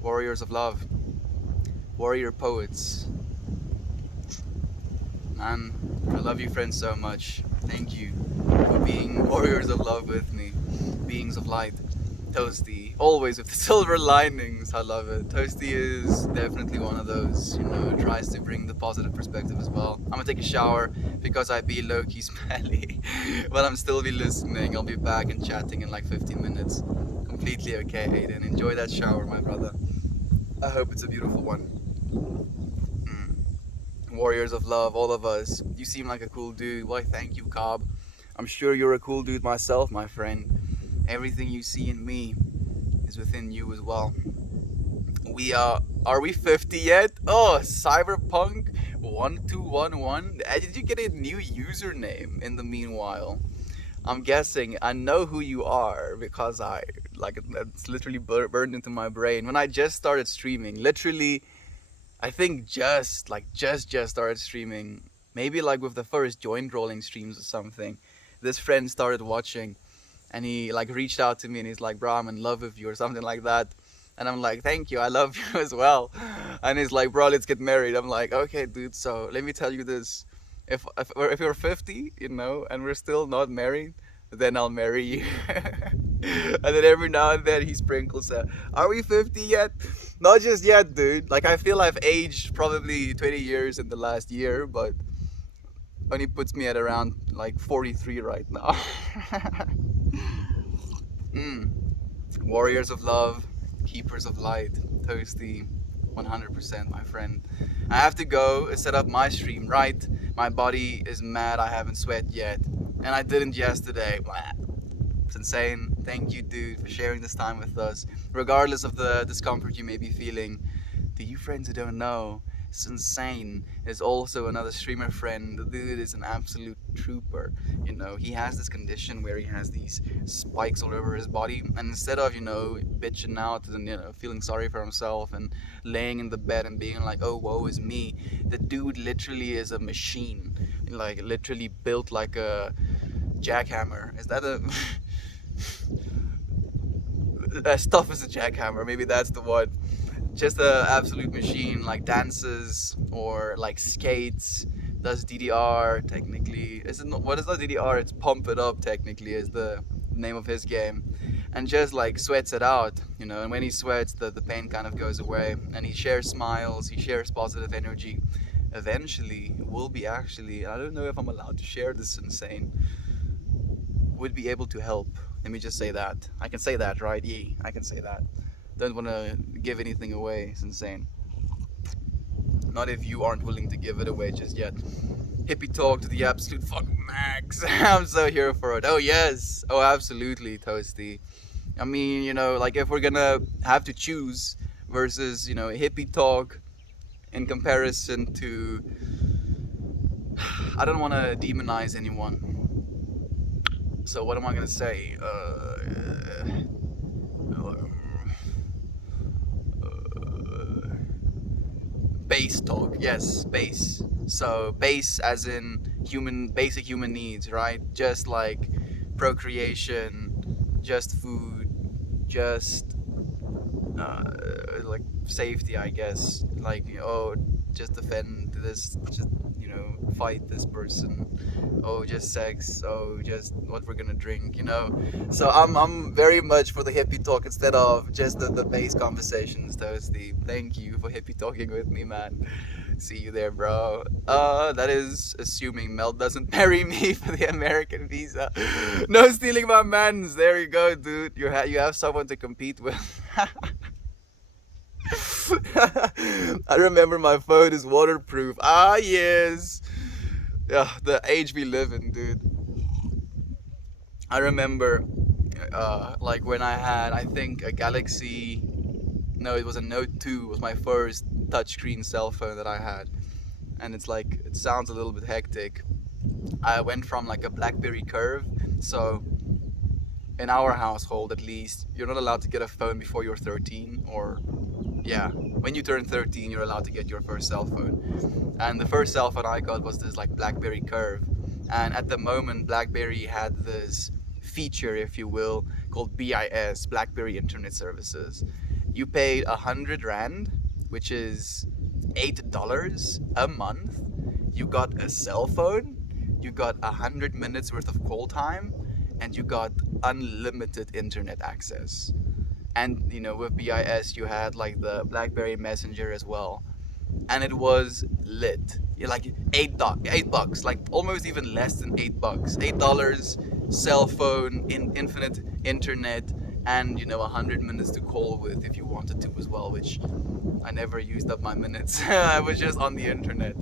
Warriors of love, warrior poets. Man, I love you friends so much. Thank you for being warriors of love with me, beings of light. Toasty, always with the silver linings. I love it. Toasty is definitely one of those, tries to bring the positive perspective as well. I'm gonna take a shower because I be low-key smelly, but I'm still be listening. I'll be back and chatting in like 15 minutes. Completely okay, Aiden. Enjoy that shower, my brother. I hope it's a beautiful one. Warriors of love, all of us. You seem like a cool dude. Why, thank you, Cobb. I'm sure you're a cool dude myself, my friend. Everything you see in me is within you as well. Are we 50 yet? Oh, Cyberpunk 1211. Did you get a new username in the meanwhile? I'm guessing I know who you are because it's literally burned into my brain. When I just started streaming, literally, I think just started streaming. Maybe like with the first joint rolling streams or something. This friend started watching, and he like reached out to me and he's like, bro, I'm in love with you or something like that. And I'm like, thank you, I love you as well. And he's like, bro, let's get married. I'm like, okay, dude, so let me tell you this. If you're 50, and we're still not married, then I'll marry you. And then every now and then he sprinkles are we 50 yet? Not just yet, dude. Like, I feel I've aged probably 20 years in the last year, but only puts me at around like 43 right now. mm. Warriors of love, keepers of light, Toasty, 100%, my friend. I have to go set up my stream, right? My body is mad I haven't sweat yet, and I didn't yesterday. It's insane. Thank you, dude, for sharing this time with us. Regardless of the discomfort you may be feeling, to you friends who don't know, it's insane. There's also another streamer friend. The dude is an absolute trooper. He has this condition where he has these spikes all over his body, and instead of, bitching out and, feeling sorry for himself and laying in the bed and being like, oh, woe is me, the dude literally is a machine. Like, literally built like a jackhammer. Is that a... as tough as a jackhammer, maybe that's the one. Just a absolute machine, like dances or like skates, does DDR technically. What is the DDR? It's pump it up technically is the name of his game. And just like sweats it out, and when he sweats the pain kind of goes away, and he shares smiles, he shares positive energy. Eventually will be actually, I don't know if I'm allowed to share this, insane, would be able to help. Let me just say that. I can say that, right? Yeah, I can say that. Don't want to give anything away. It's insane. not if you aren't willing to give it away just yet. Hippie talk to the absolute fucking max. I'm so here for it. Oh yes, oh absolutely, Toasty. I mean, like if we're gonna have to choose versus, hippie talk in comparison to, I don't want to demonize anyone. So what am I gonna say? Base talk, yes, base. So base as in basic human needs, right? Just like procreation, just food, just like safety, I guess. Like, oh, just defend this, just fight this person. Oh, just sex. Oh, just what we're gonna drink. So I'm very much for the hippie talk instead of just the base conversations. Toasty, thank you for hippie talking with me, man. See you there, bro. That is assuming Mel doesn't marry me for the American visa. No stealing my mans. There you go, dude. You have someone to compete with. I remember my phone is waterproof. Ah, yes. Yeah, the age we live in, dude. I remember, like when I had, I think, a Galaxy. No, it was a Note 2. It was my first touchscreen cell phone that I had, and it's like it sounds a little bit hectic. I went from like a BlackBerry Curve, so in our household at least, you're not allowed to get a phone before you're 13, or yeah, when you turn 13, you're allowed to get your first cell phone. And the first cell phone I got was this like BlackBerry Curve. And at the moment, BlackBerry had this feature, if you will, called BIS, BlackBerry Internet Services. You paid 100 Rand, which is $8 a month. You got a cell phone, you got 100 minutes worth of call time, and you got unlimited internet access. And with BIS you had like the BlackBerry Messenger as well, and it was lit. You're like $8, like almost even less than $8. $8, cell phone, infinite internet, and 100 minutes to call with if you wanted to as well, which I never used up my minutes. I was just on the internet,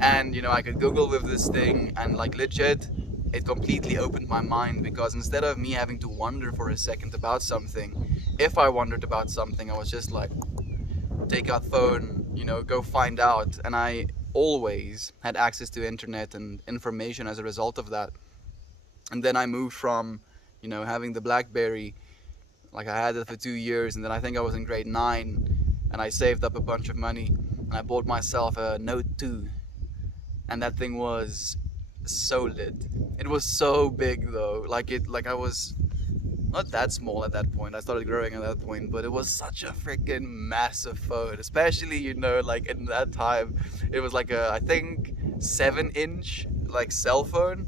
and I could Google with this thing, and like legit, it completely opened my mind, because instead of me having to wonder for a second about something, if I wondered about something, I was just like, take out phone, go find out. And I always had access to internet and information as a result of that. And then I moved from, having the BlackBerry, like I had it for 2 years, and then I think I was in grade 9, and I saved up a bunch of money, and I bought myself a Note 2. And that thing was so lit. It was so big though. Like I was not that small at that point. I started growing at that point, but it was such a freaking massive phone. Especially, like in that time, it was like I think 7-inch like cell phone,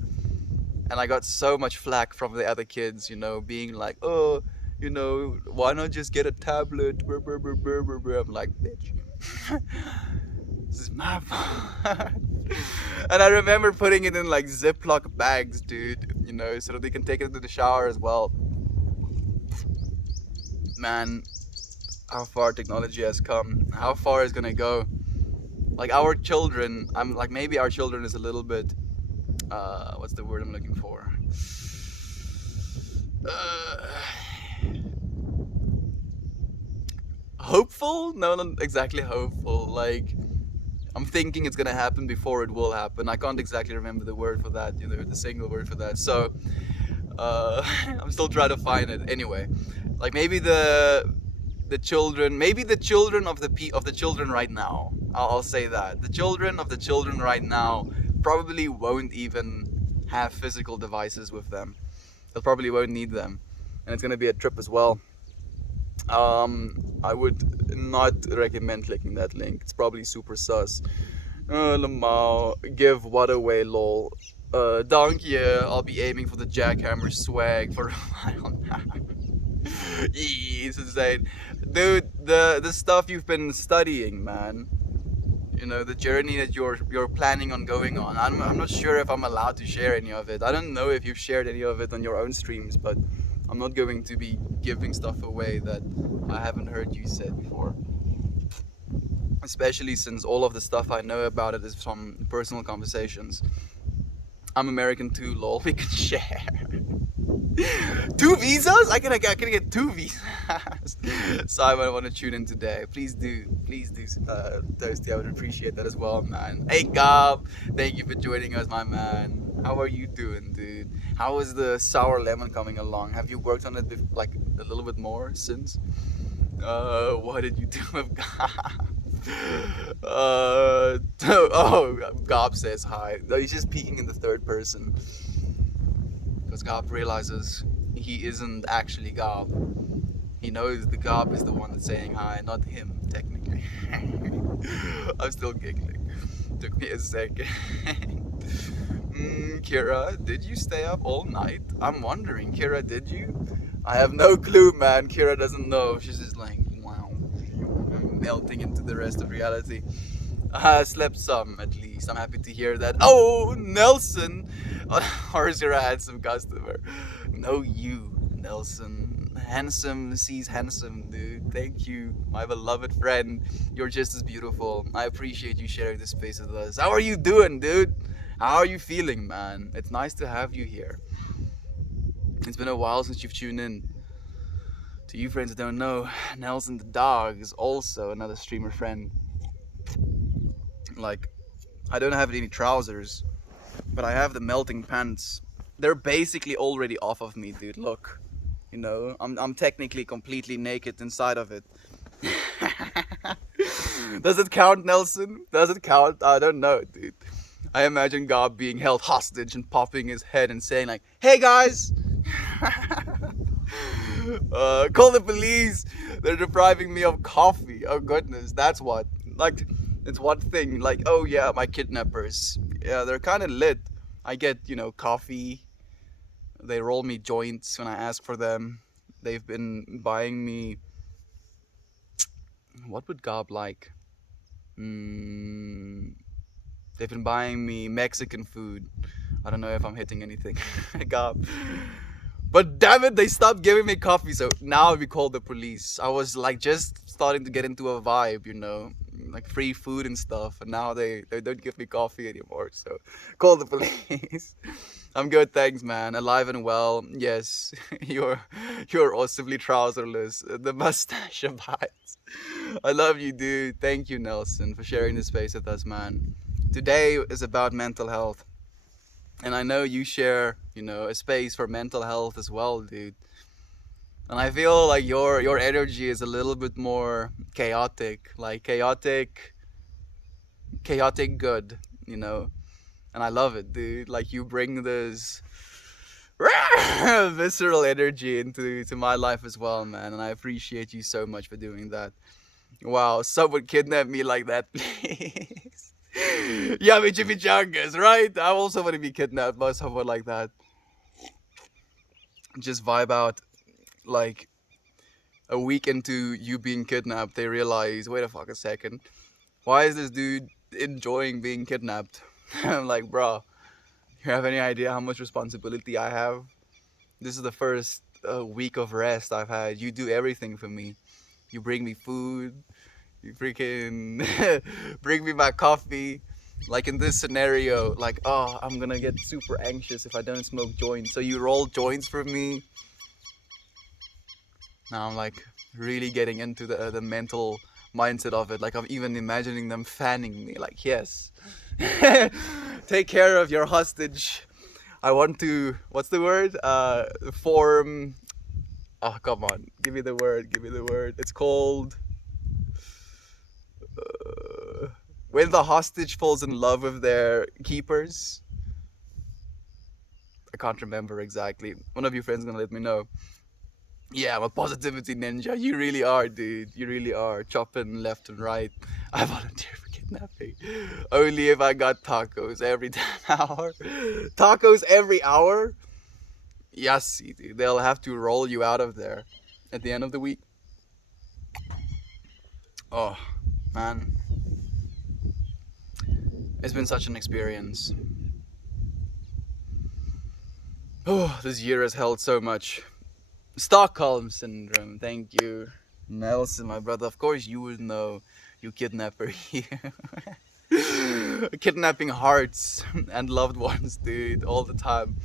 and I got so much flack from the other kids, being like, oh, why not just get a tablet? I'm like, bitch, this is my phone. And I remember putting it in like Ziploc bags, dude, so that they can take it into the shower as well. Man, how far technology has come, how far it's gonna go. Like our children, I'm like, maybe our children is a little bit, what's the word I'm looking for? Hopeful? No, not exactly hopeful. Like, I'm thinking it's gonna happen before it will happen. I can't exactly remember the word for that, the single word for that. So, I'm still trying to find it. Anyway, like maybe the children, maybe the children of the children right now. I'll say that the children of the children right now probably won't even have physical devices with them. They probably won't need them, and it's gonna be a trip as well. I would not recommend clicking that link. It's probably super sus. Lamau, give what away, lol. Donkey, I'll be aiming for the jackhammer swag for a while now. It's insane. Dude, the stuff you've been studying, man. The journey that you're planning on going on. I'm not sure if I'm allowed to share any of it. I don't know if you've shared any of it on your own streams, but I'm not going to be giving stuff away that I haven't heard you said before. especially since all of the stuff I know about it is from personal conversations. I'm American too, lol. We can share. Two visas? I can get two visas. Simon, I want to tune in today. Please do, Toasty. I would appreciate that as well, man. Hey, Gob, thank you for joining us, my man. How are you doing, dude? How is the sour lemon coming along? Have you worked on it like a little bit more since? What did you do with Gob? Oh, Gob says hi. No, he's just speaking in the third person because Gob realizes he isn't actually Gob. He knows the Gob is the one that's saying hi, not him, technically. I'm still giggling. Took me a second. Kira, did you stay up all night? I'm wondering, Kira, did you? I have no clue, man. Kira doesn't know. She's just like, wow, melting into the rest of reality. I slept some, at least. I'm happy to hear that. Oh, Nelson! Where's your handsome customer? No, you, Nelson. Handsome sees handsome, dude. Thank you, my beloved friend. You're just as beautiful. I appreciate you sharing this space with us. How are you doing, dude? How are you feeling, man? It's nice to have you here. It's been a while since you've tuned in. To you friends that don't know, Nelson the dog is also another streamer friend. Like, I don't have any trousers, but I have the melting pants. They're basically already off of me, dude. Look, you know, I'm technically completely naked inside of it. Does it count, Nelson? Does it count? I don't know, dude. I imagine God being held hostage and popping his head and saying like, "Hey guys, call the police. They're depriving me of coffee." Oh goodness, that's what. Like, it's one thing. Like, oh yeah, my kidnappers. Yeah, they're kind of lit. I get, coffee. They roll me joints when I ask for them. They've been buying me. What would Gob like? They've been buying me Mexican food. I don't know if I'm hitting anything. Gob. But damn it, they stopped giving me coffee, so now we call the police. I was like just starting to get into a vibe, like free food and stuff, and now they don't give me coffee anymore, so call the police. I'm good, thanks, man. Alive and well. Yes, you're awesomely trouserless. The mustache abides. I love you, dude. Thank you, Nelson, for sharing this space with us, man. Today is about mental health. And I know you share, a space for mental health as well, dude. And I feel like your energy is a little bit more chaotic, like chaotic good, And I love it, dude. Like you bring this visceral energy into my life as well, man. And I appreciate you so much for doing that. Wow, someone kidnap me like that, please. Yummy chimichangas, right? I also want to be kidnapped by someone like that. Just vibe out. Like a week into you being kidnapped, they realize, wait a fucking second, why is this dude enjoying being kidnapped? I'm like, bro, you have any idea how much responsibility I have? This is the first week of rest I've had. You do everything for me. You bring me food. You freaking bring me my coffee. Like in this scenario, like, oh, I'm gonna get super anxious if I don't smoke joints. So you roll joints for me. Now I'm like really getting into the mental mindset of it. Like I'm even imagining them fanning me. Like, yes, take care of your hostage. I want to. What's the word? Form. Oh, come on. Give me the word. Give me the word. It's called. When the hostage falls in love with their keepers. I can't remember exactly. One of your friends is gonna let me know. Yeah, I'm a positivity ninja. You really are, dude. You really are. Chopping left and right. I volunteer for kidnapping. Only if I got tacos every 10 hour. Tacos every hour? Yes, dude. They'll have to roll you out of there at the end of the week. Oh, man. It's been such an experience. Oh, this year has held so much. Stockholm Syndrome, thank you. Nelson, my brother, of course you would know. You kidnapper. Kidnapping hearts and loved ones, dude, all the time.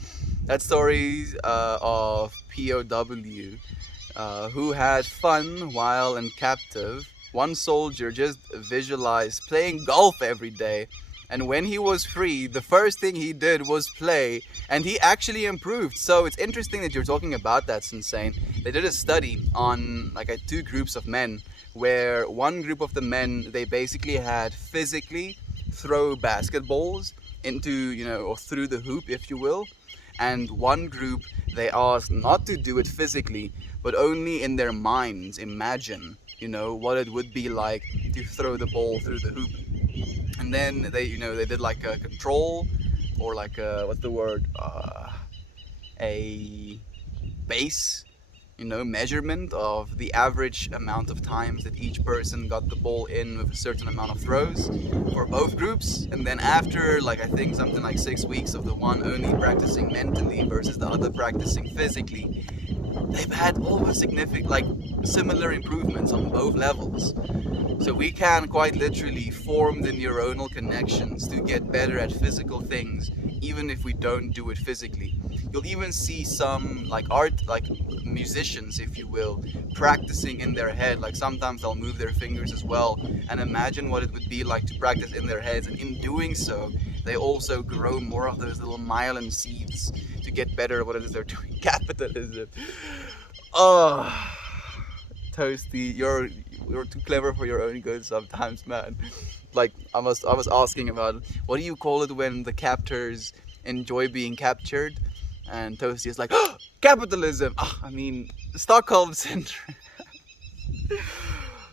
That story of POW who had fun while in captive. One soldier just visualized playing golf every day. And when he was free, the first thing he did was play, and he actually improved. So it's interesting that you're talking about that, Insane. They did a study on two groups of men, where one group of the men, they basically had physically throw basketballs into, or through the hoop, if you will. And one group, they asked not to do it physically, but only in their minds imagine, what it would be like to throw the ball through the hoop. And then they did like a control, or like what's the word, a base, measurement of the average amount of times that each person got the ball in with a certain amount of throws for both groups. And then after, I think something like 6 weeks of the one only practicing mentally versus the other practicing physically, they've had almost significant, similar improvements on both levels. So we can quite literally form the neuronal connections to get better at physical things, even if we don't do it physically. You'll even see some musicians, if you will, practicing in their head. Like sometimes they'll move their fingers as well and imagine what it would be like to practice in their heads. And in doing so, they also grow more of those little myelin seeds to get better at what it is they're doing. Capitalism. Oh, Toasty, you're too clever for your own good sometimes, man. Like I was asking about, what do you call it when the captors enjoy being captured? And Toasty is like, oh, capitalism. Oh, I mean, Stockholm syndrome.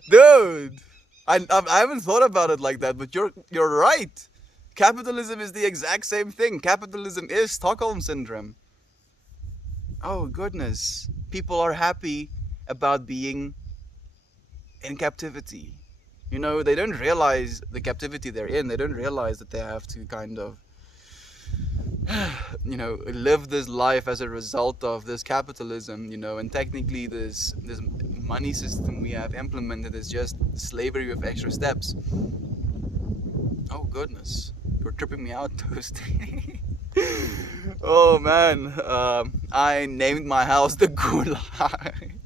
Dude, I haven't thought about it like that, but you're right. Capitalism is the exact same thing. Capitalism is Stockholm syndrome. Oh goodness, people are happy about being in captivity. They don't realize the captivity they're in. They don't realize that they have to kind of live this life as a result of this capitalism, and technically this money system we have implemented is just slavery with extra steps. Oh goodness, you're tripping me out, Toasty. Oh man, I named my house the Gulag.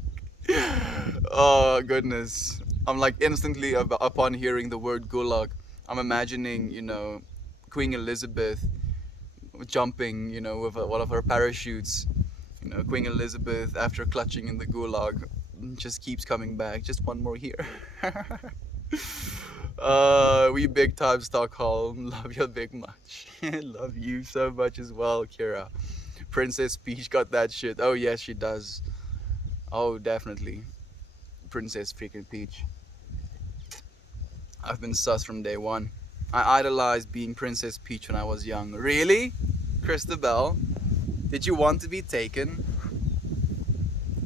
Oh goodness, I'm like instantly upon hearing the word Gulag, I'm imagining, Queen Elizabeth jumping, with one of her parachutes. Queen Elizabeth, after clutching in the Gulag, just keeps coming back. Just one more here. We big time Stockholm. Love you big much. Love you so much as well, Kira. Princess Peach got that shit. Oh yes, she does. Oh, definitely. Princess freaking Peach. I've been sus from day one. I idolized being Princess Peach when I was young. Really? Christabel? Did you want to be taken?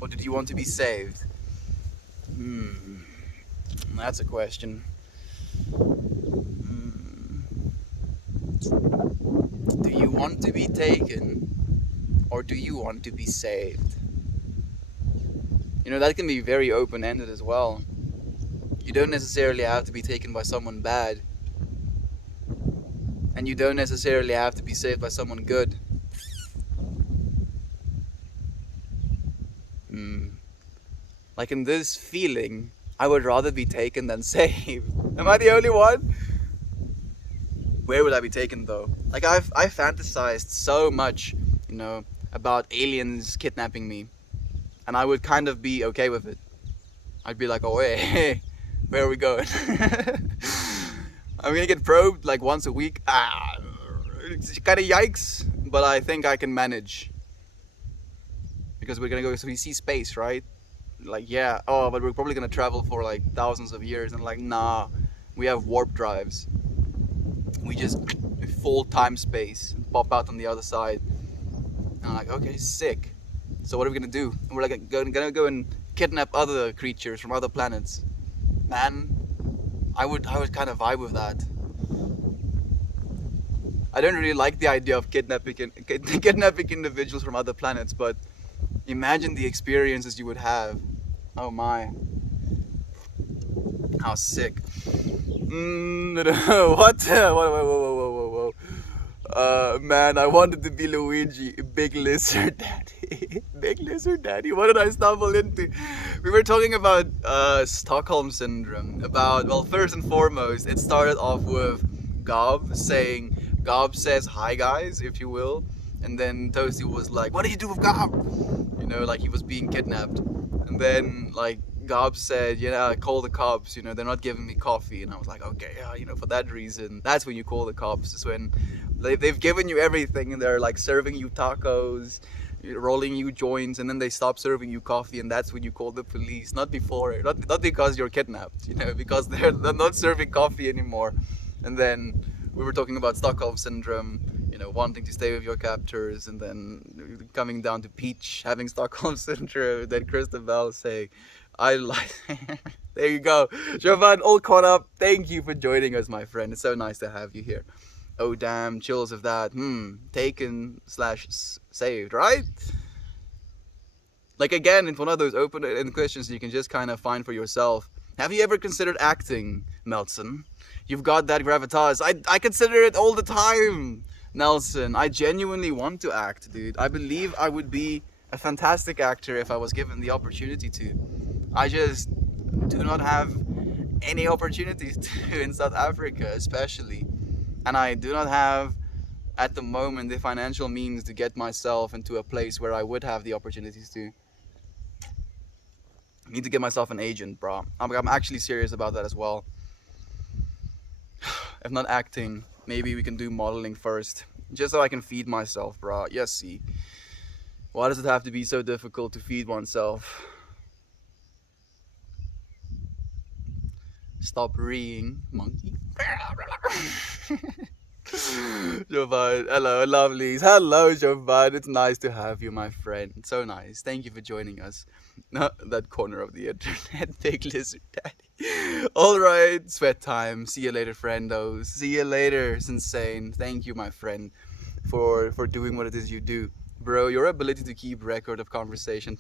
Or did you want to be saved? That's a question. Do you want to be taken? Or do you want to be saved? That can be very open-ended as well. You don't necessarily have to be taken by someone bad. And you don't necessarily have to be saved by someone good. Like in this feeling, I would rather be taken than saved. Am I the only one? Where would I be taken though? Like I fantasized so much, about aliens kidnapping me. And I would kind of be okay with it. I'd be like, oh hey, where are we going? I'm gonna get probed like once a week. It's kind of yikes, but I think I can manage. Because we're gonna go, so we see space, right? Like, yeah, oh, but we're probably gonna travel for like thousands of years. And like, nah, we have warp drives. We just full time space and pop out on the other side. And I'm like, okay, sick. So what are we gonna do? And we're like gonna go and kidnap other creatures from other planets. Man, I would kind of vibe with that. I don't really like the idea of kidnapping individuals from other planets, but imagine the experiences you would have. Oh my. How sick. What? Whoa, whoa, whoa, whoa, whoa, whoa, whoa. Man, I wanted to be Luigi, Big Lizard Daddy. Big Lizard Daddy, what did I stumble into? We were talking about Stockholm Syndrome. About, well, first and foremost, it started off with Gob says hi guys, if you will. And then Toasty was like, what do you do with Gob? You know, like he was being kidnapped. And then, like, Gob said, yeah, call the cops, you know, they're not giving me coffee. And I was like, okay, yeah, you know, for that reason, that's when you call the cops. It's when they've given you everything and they're like serving you tacos, rolling you joints, and then they stop serving you coffee, and that's when you call the police. Not before, not because you're kidnapped, you know, because they're not serving coffee anymore. And then we were talking about Stockholm Syndrome, you know, wanting to stay with your captors, and then coming down to Peach having Stockholm Syndrome, then Christabel saying, I like. There you go. Jovan, all caught up. Thank you for joining us, my friend. It's so nice to have you here. Oh, damn, chills of that. Taken slash saved, right? Like, again, it's one of those open-ended questions you can just kind of find for yourself. Have you ever considered acting, Melson? You've got that gravitas. I consider it all the time, Nelson. I genuinely want to act, dude. I believe I would be a fantastic actor if I was given the opportunity to. I just do not have any opportunities to in South Africa, especially. And I do not have, at the moment, the financial means to get myself into a place where I would have the opportunities to. I need to get myself an agent, bro. I'm actually serious about that as well. If not acting, maybe we can do modeling first. Just so I can feed myself, bro. Yes, see. Why does it have to be so difficult to feed oneself? Stop reeing, monkey. Jovan, hello, lovelies. Hello, Jovan. It's nice to have you, my friend. So nice. Thank you for joining us. That corner of the internet, big lizard daddy. All right, sweat time. See you later, friendos. See you later, Sensane. Thank you, my friend, for doing what it is you do, bro. Your ability to keep record of conversation.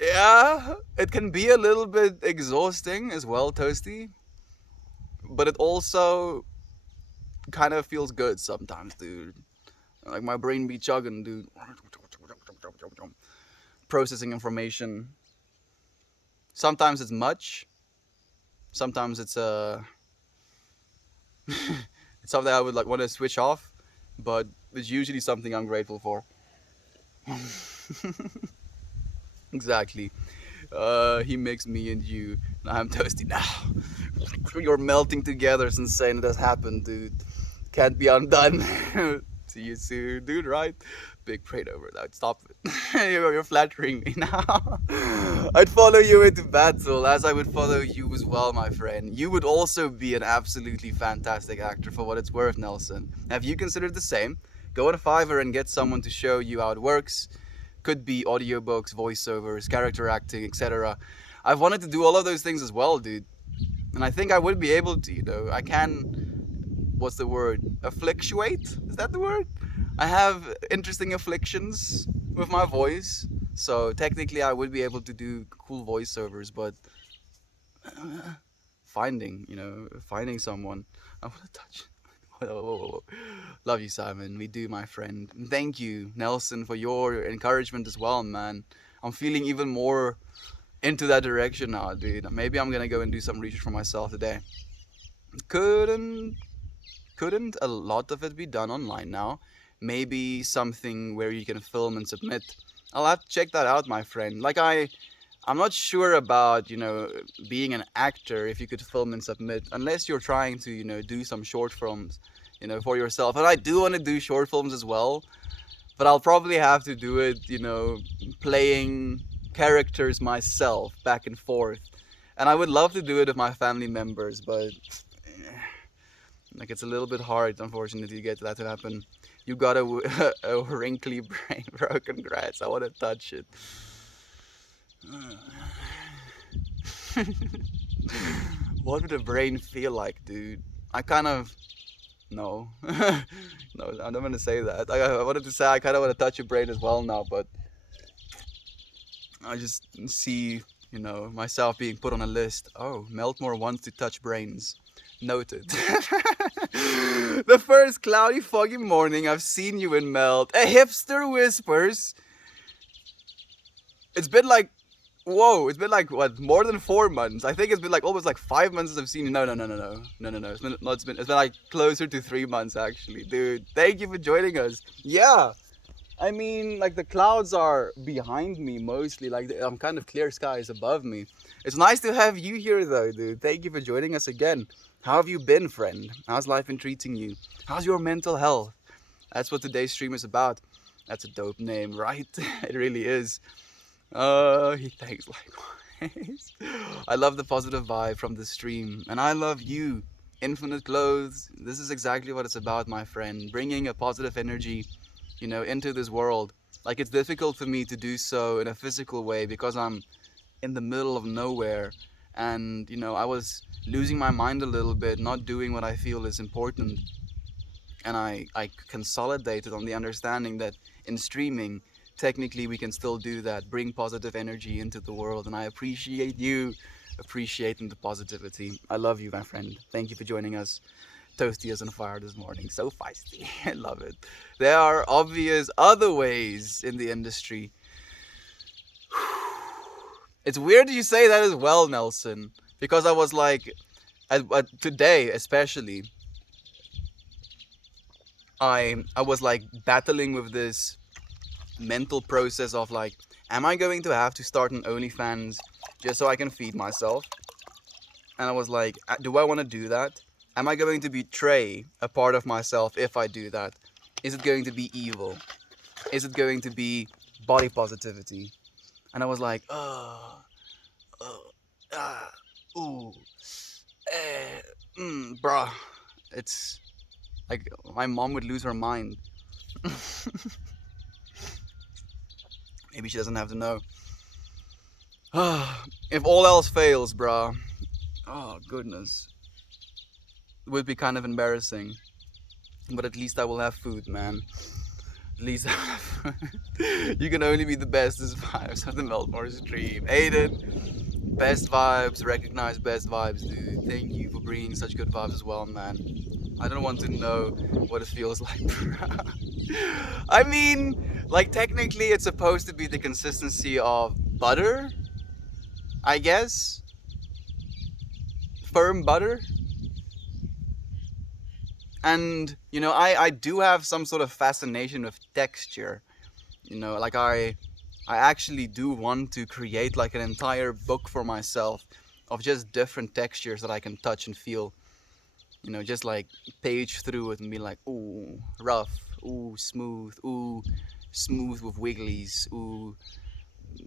Yeah, it can be a little bit exhausting as well, Toasty. But it also kind of feels good sometimes, dude. Like my brain be chugging, dude. Processing information. Sometimes it's much. Sometimes it's it's something I would like want to switch off, but it's usually something I'm grateful for. Exactly. He makes me and you. I'm Toasty now. You're melting together, Insane. It has happened, dude. Can't be undone. See you soon, dude, right? Big prayed over that. Stop it. You're flattering me now. I'd follow you into battle as I would follow you as well, my friend. You would also be an absolutely fantastic actor for what it's worth, Nelson. Have you considered the same? Go on Fiverr and get someone to show you how it works. Could be audiobooks, voiceovers, character acting, etc. I've wanted to do all of those things as well, dude. And I think I would be able to, you know. I can, what's the word? Afflictuate? Is that the word? I have interesting afflictions with my voice. So technically I would be able to do cool voiceovers, but finding someone. I want to touch. Whoa. Love you, Simon. We do, my friend. And thank you, Nelson, for your encouragement as well, man. I'm feeling even more into that direction now, dude. Maybe I'm gonna go and do some research for myself today. Couldn't a lot of it be done online now? Maybe something where you can film and submit. I'll have to check that out, my friend. Like I'm not sure about, being an actor if you could film and submit, unless you're trying to, do some short films, for yourself. And I do want to do short films as well, but I'll probably have to do it, playing characters myself back and forth. And I would love to do it with my family members, but like it's a little bit hard, unfortunately, to get that to happen. You got a wrinkly brain, bro. Congrats. I want to touch it. What would a brain feel like, dude? I kind of... No. No, I'm not going to say that. I wanted to say I kind of want to touch your brain as well now, but I just see, myself being put on a list. Oh, Meltmore wants to touch brains. Noted. The first cloudy, foggy morning I've seen you in Melt. A hipster whispers. It's been like, whoa, it's been like, what, more than 4 months? I think it's been like almost like 5 months since I've seen you. No, no, no, no, no. No, no, no. It's been like closer to 3 months, actually. Dude, thank you for joining us. Yeah. I mean, like the clouds are behind me mostly. Like I'm kind of clear skies above me. It's nice to have you here, though, dude. Thank you for joining us again. How have you been, friend? How's life been treating you? How's your mental health? That's what today's stream is about. That's a dope name, right? It really is. He thanks likewise. I love the positive vibe from the stream, and I love you. Infinite Clothes. This is exactly what it's about, my friend. Bringing a positive energy into this world. Like it's difficult for me to do so in a physical way because I'm in the middle of nowhere, and I was losing my mind a little bit, not doing what I feel is important, and I consolidated on the understanding that in streaming, technically we can still do that, bring positive energy into the world, and I appreciate you appreciating the positivity. I love you, my friend. Thank you for joining us. Toasty as on fire this morning. So feisty. I love it. There are obvious other ways in the industry. It's weird you say that as well, Nelson. Because I was like, today especially, I was like battling with this mental process of like, am I going to have to start an OnlyFans just so I can feed myself? And I was like, do I want to do that? Am I going to betray a part of myself if I do that? Is it going to be evil? Is it going to be body positivity? And I was like, ooh, bruh. It's like my mom would lose her mind. Maybe she doesn't have to know. If all else fails, bruh. Oh, goodness. It would be kind of embarrassing. But at least I will have food, man. At least I will have food. You can only be the bestest vibes of the Meltmore stream. Aiden, best vibes, recognize best vibes, dude. Thank you for bringing such good vibes as well, man. I don't want to know what it feels like. I mean, like technically it's supposed to be the consistency of butter, I guess. Firm butter. And, I do have some sort of fascination with texture. Like I actually do want to create like an entire book for myself of just different textures that I can touch and feel. Just like page through it and be like, ooh, rough, ooh, smooth with wigglies, ooh,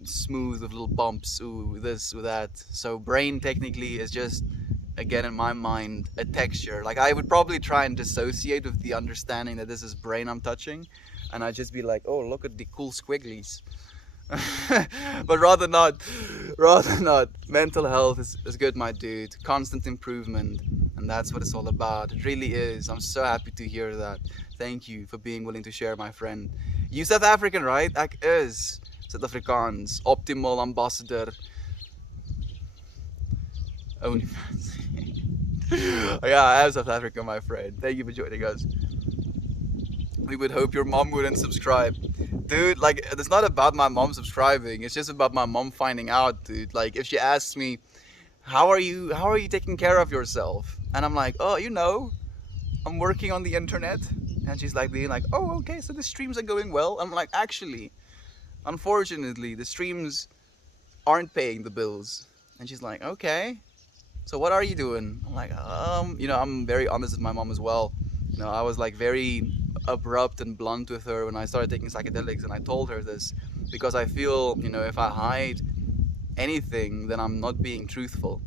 smooth with little bumps, ooh, this, ooh, that. So brain technically is just, again, in my mind, a texture. Like I would probably try and dissociate with the understanding that this is brain I'm touching, and I'd just be like, oh, look at the cool squigglies. But rather not. Mental health is good, my dude. Constant improvement, and that's what it's all about. It really is. I'm so happy to hear that. Thank you for being willing to share, my friend. You South African, right? Ek is South Afrikaans. Optimal ambassador. OnlyFans. Yeah, I am South African, my friend. Thank you for joining us. We would hope your mom wouldn't subscribe. Dude, like, it's not about my mom subscribing. It's just about my mom finding out, dude. Like, if she asks me, how are you taking care of yourself? And I'm like, oh, I'm working on the internet. And she's like being like, oh, okay, so the streams are going well. I'm like, actually, unfortunately, the streams aren't paying the bills. And she's like, okay, so what are you doing? I'm like, I'm very honest with my mom as well. I was like very abrupt and blunt with her when I started taking psychedelics, and I told her this because I feel, if I hide anything, then I'm not being truthful.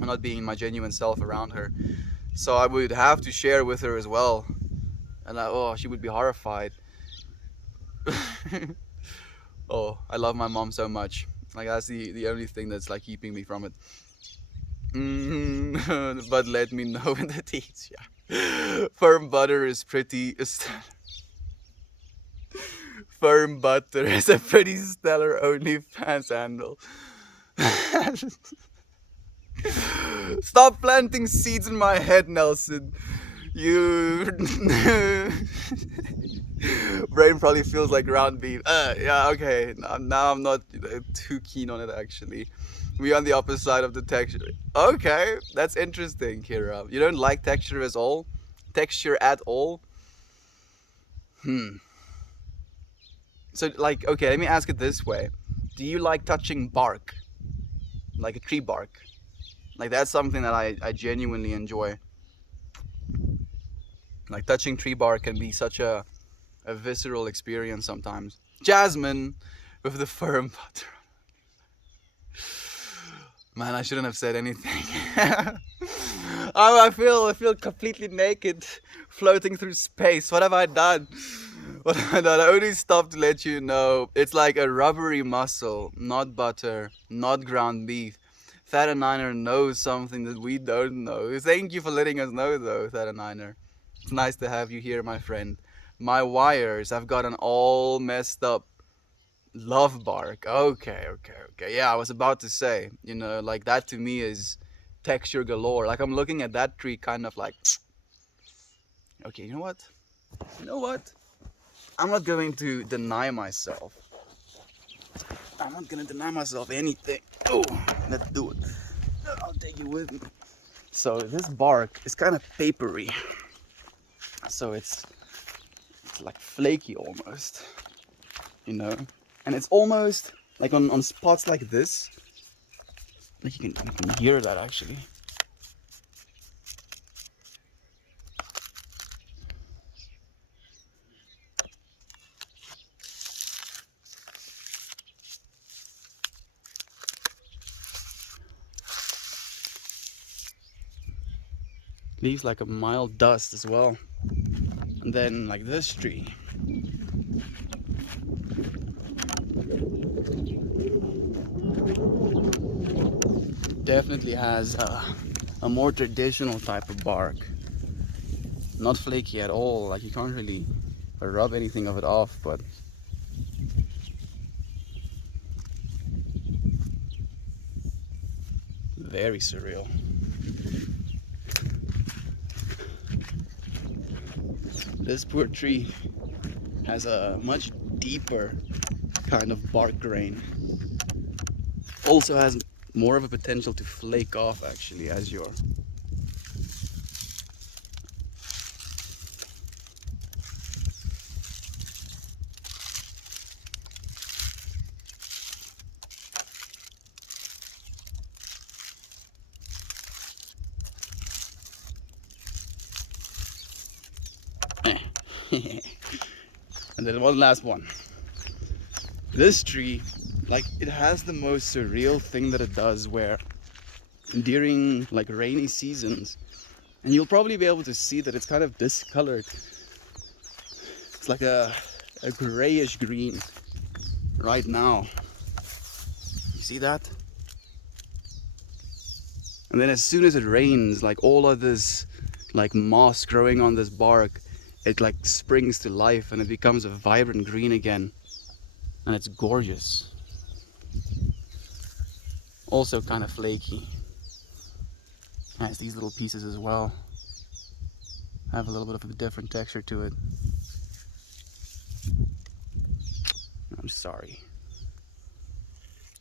I'm not being my genuine self around her. So I would have to share with her as well. And she would be horrified. Oh, I love my mom so much. Like that's the only thing that's like keeping me from it. But let me know in the deets, yeah. Firm butter is pretty. Firm butter is a pretty stellar OnlyFans handle. Stop planting seeds in my head, Nelson. You brain probably feels like ground beef. Yeah, okay. Now I'm not too keen on it actually. We on the opposite side of the texture. Okay, that's interesting, Kira. You don't like texture at all? Texture at all? Hmm. So like, okay, let me ask it this way. Do you like touching bark? Like a tree bark? Like that's something that I genuinely enjoy. Like touching tree bark can be such a visceral experience sometimes. Jasmine with the firm butter. Man, I shouldn't have said anything. I feel completely naked, floating through space. What have I done? What have I done? I only stopped to let you know. It's like a rubbery muscle, not butter, not ground beef. Thad and Niner knows something that we don't know. Thank you for letting us know, though, Thad and Niner. It's nice to have you here, my friend. My wires have gotten all messed up. Love bark. Okay. Yeah, I was about to say, like that to me is texture galore. Like I'm looking at that tree kind of like, okay, you know what? You know what? I'm not going to deny myself. I'm not gonna deny myself anything. Oh, let's do it. I'll take you with me. So this bark is kind of papery. So it's like flaky almost, you know? And it's almost like on spots like this, like you can hear that actually. Leaves like a mild dust as well. And then like this tree. Definitely has a more traditional type of bark. Not flaky at all, like you can't really rub anything of it off, but very surreal. This poor tree has a much deeper kind of bark grain. Also has more of a potential to flake off actually as your and then one last one. This tree, like it has the most surreal thing that it does where during like rainy seasons, and you'll probably be able to see that it's kind of discolored. It's like a grayish green right now. You see that? And then as soon as it rains, like all of this like moss growing on this bark, it like springs to life and it becomes a vibrant green again. And it's gorgeous. Also kind of flaky. Has these little pieces as well. Have a little bit of a different texture to it. I'm sorry.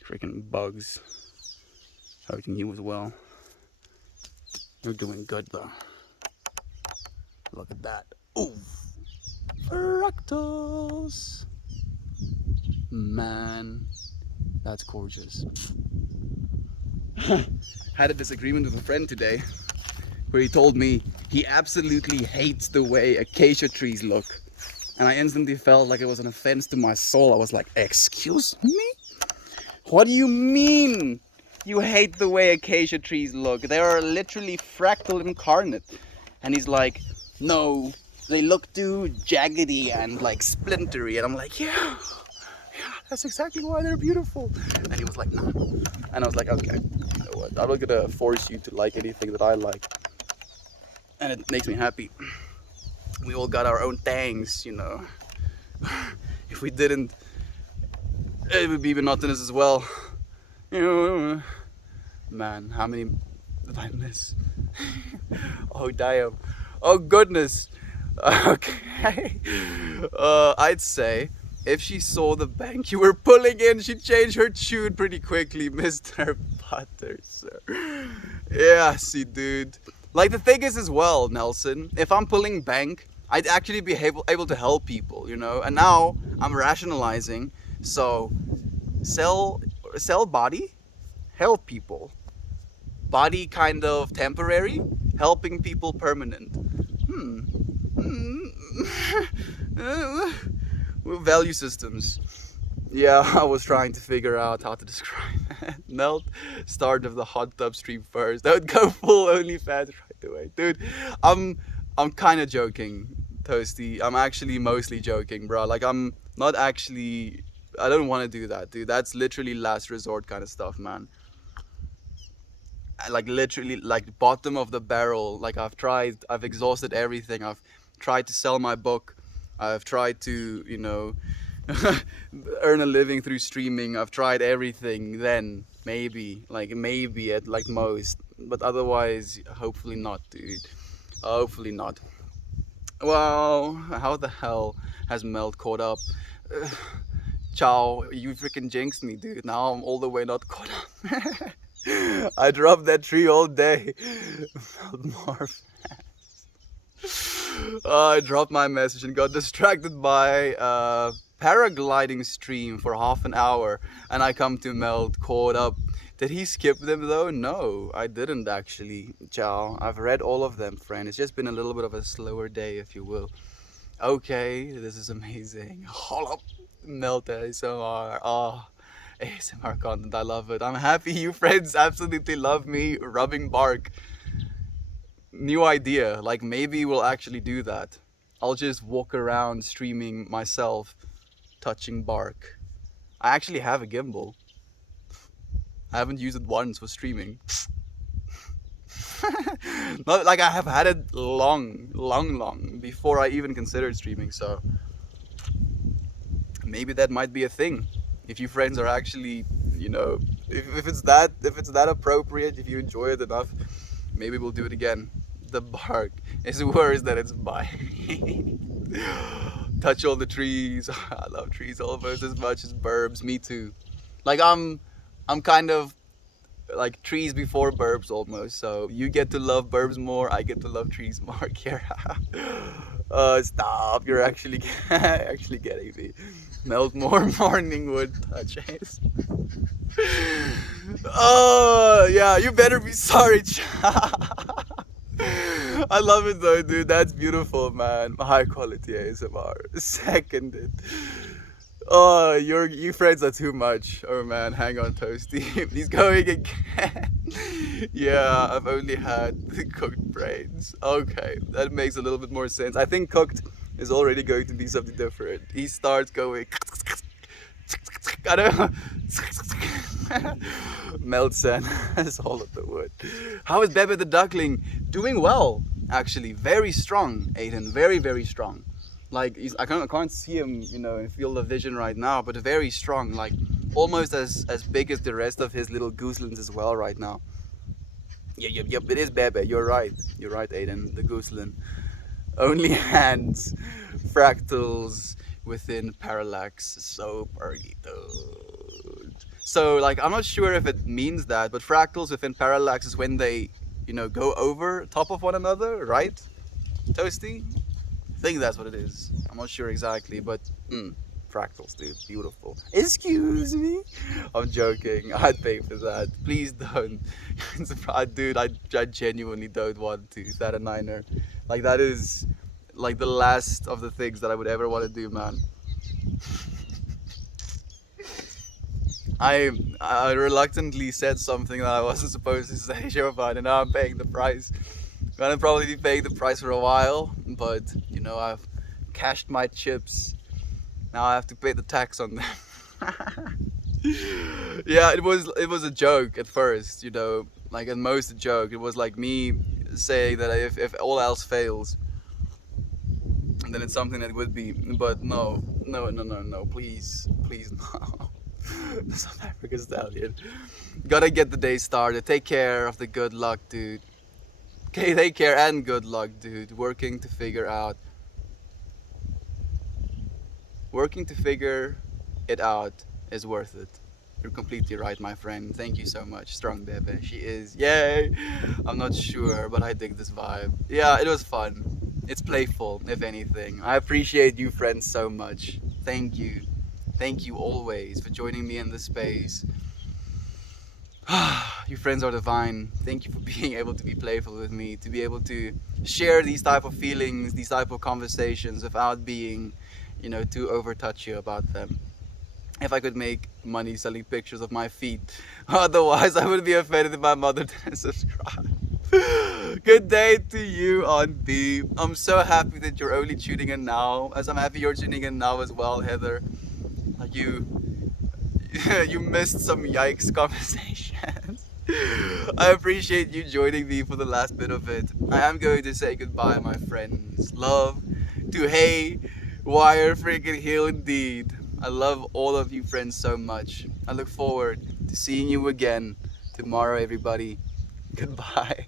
Freaking bugs. Hurting you as well. You're doing good though. Look at that. Ooh! Fractals! Man, that's gorgeous. Had a disagreement with a friend today where he told me he absolutely hates the way acacia trees look. And I instantly felt like it was an offense to my soul. I was like, excuse me? What do you mean you hate the way acacia trees look? They are literally fractal incarnate. And he's like, no, they look too jaggedy and like splintery. And I'm like, yeah, that's exactly why they're beautiful. And he was like, no. And I was like, okay, you know what? I'm not gonna force you to like anything that I like. And it makes me happy. We all got our own things, you know. If we didn't, it would be monotonous as well. Man, how many did I miss? Oh damn. Oh goodness. Okay. I'd say if she saw the bank you were pulling in, she'd change her tune pretty quickly, Mr. Butter, sir. Yeah, see, dude. Like the thing is as well, Nelson. If I'm pulling bank, I'd actually be able to help people, you know. And now I'm rationalizing. So sell sell body, help people. Body kind of temporary, helping people permanent. Hmm. Value systems. Yeah, I was trying to figure out how to describe it. Melt, start of the hot tub stream first. Don't go full OnlyFans right away, dude. I'm I'm kind of joking, Toasty. I'm actually mostly joking, bro. Like I'm not actually. I don't want to do that, dude. That's literally last resort kind of stuff, man. Like literally like bottom of the barrel. Like I've exhausted everything. I've tried to sell my book. I've tried to, earn a living through streaming. I've tried everything. Then maybe at like most, but otherwise, hopefully not, dude. Hopefully not. Well, how the hell has Melt caught up? Ciao, you freaking jinxed me, dude. Now I'm all the way not caught up. I dropped that tree all day. More. I dropped my message and got distracted by a paragliding stream for half an hour, and I come to Melt caught up. Did he skip them though? No, I didn't actually. Ciao. I've read all of them, friend. It's just been a little bit of a slower day, if you will. Okay, this is amazing. Hold up. Melt ASMR. Oh, ASMR content. I love it. I'm happy you friends absolutely love me rubbing bark. New idea. Like maybe we'll actually do that. I'll just walk around streaming myself touching bark. I actually have a gimbal. I haven't used it once for streaming. Not like I have had it long before I even considered streaming, so maybe that might be a thing. If you friends are actually, if it's that appropriate, if you enjoy it enough, maybe we'll do it again. The bark is worse than its bite. Touch all the trees. I love trees almost as much as burbs. Me too. Like I'm kind of like trees before burbs almost. So you get to love burbs more. I get to love trees more. Kira. Stop! You're actually actually getting me. Melt more morning wood touches. Oh yeah, you better be sorry. I love it though, dude. That's beautiful, man. High quality ASMR. Seconded. Oh, you friends are too much. Oh man, hang on, Toasty. He's going again. Yeah, I've only had the cooked brains. Okay, that makes a little bit more sense. I think cooked is already going to be something different. He starts going. I don't know. Meltsen has all of the wood. How is Bebe the duckling? Doing well, actually. Very strong, Aiden. Very, very strong. Like I can't see him, in field of vision right now, but very strong. Like almost as big as the rest of his little gooselins as well right now. Yep. It is Bebe. You're right. You're right, Aiden. The gooselin. Only hands, fractals within parallax. So pretty, dude. So like I'm not sure if it means that, but fractals within parallax is when they, go over top of one another, right? Toasty? I think that's what it is. I'm not sure exactly, but fractals, dude, beautiful. Excuse me? I'm joking. I'd pay for that. Please don't. Dude, I genuinely don't want to. Is that a niner? Like that is like the last of the things that I would ever want to do, man. I reluctantly said something that I wasn't supposed to say, Showfine, and now I'm paying the price. I'm gonna probably be paying the price for a while, but I've cashed my chips. Now I have to pay the tax on them. Yeah, it was a joke at first, like at most a joke. It was like me saying that if all else fails, then it's something that would be. But no, please, no. The South African stallion. Gotta get the day started. Take care of the good luck, dude. Okay, take care and good luck, dude. Working to figure it out is worth it. You're completely right, my friend. Thank you so much, Strong Bebe. She is. Yay! I'm not sure, but I dig this vibe. Yeah, it was fun. It's playful, if anything. I appreciate you, friends, so much. Thank you. Thank you always for joining me in this space. You friends are divine. Thank you for being able to be playful with me, to be able to share these type of feelings, these type of conversations without being, too over touchy about them. If I could make money selling pictures of my feet, otherwise I would be offended if my mother didn't subscribe. Good day to you, Aunt B. I'm so happy that you're only tuning in now, as I'm happy you're tuning in now as well, Heather. Like you missed some yikes conversations. I appreciate you joining me for the last bit of it. I am going to say goodbye, my friends. Love to Hey, Wire freaking Hill indeed. I love all of you friends so much. I look forward to seeing you again tomorrow, everybody. Goodbye.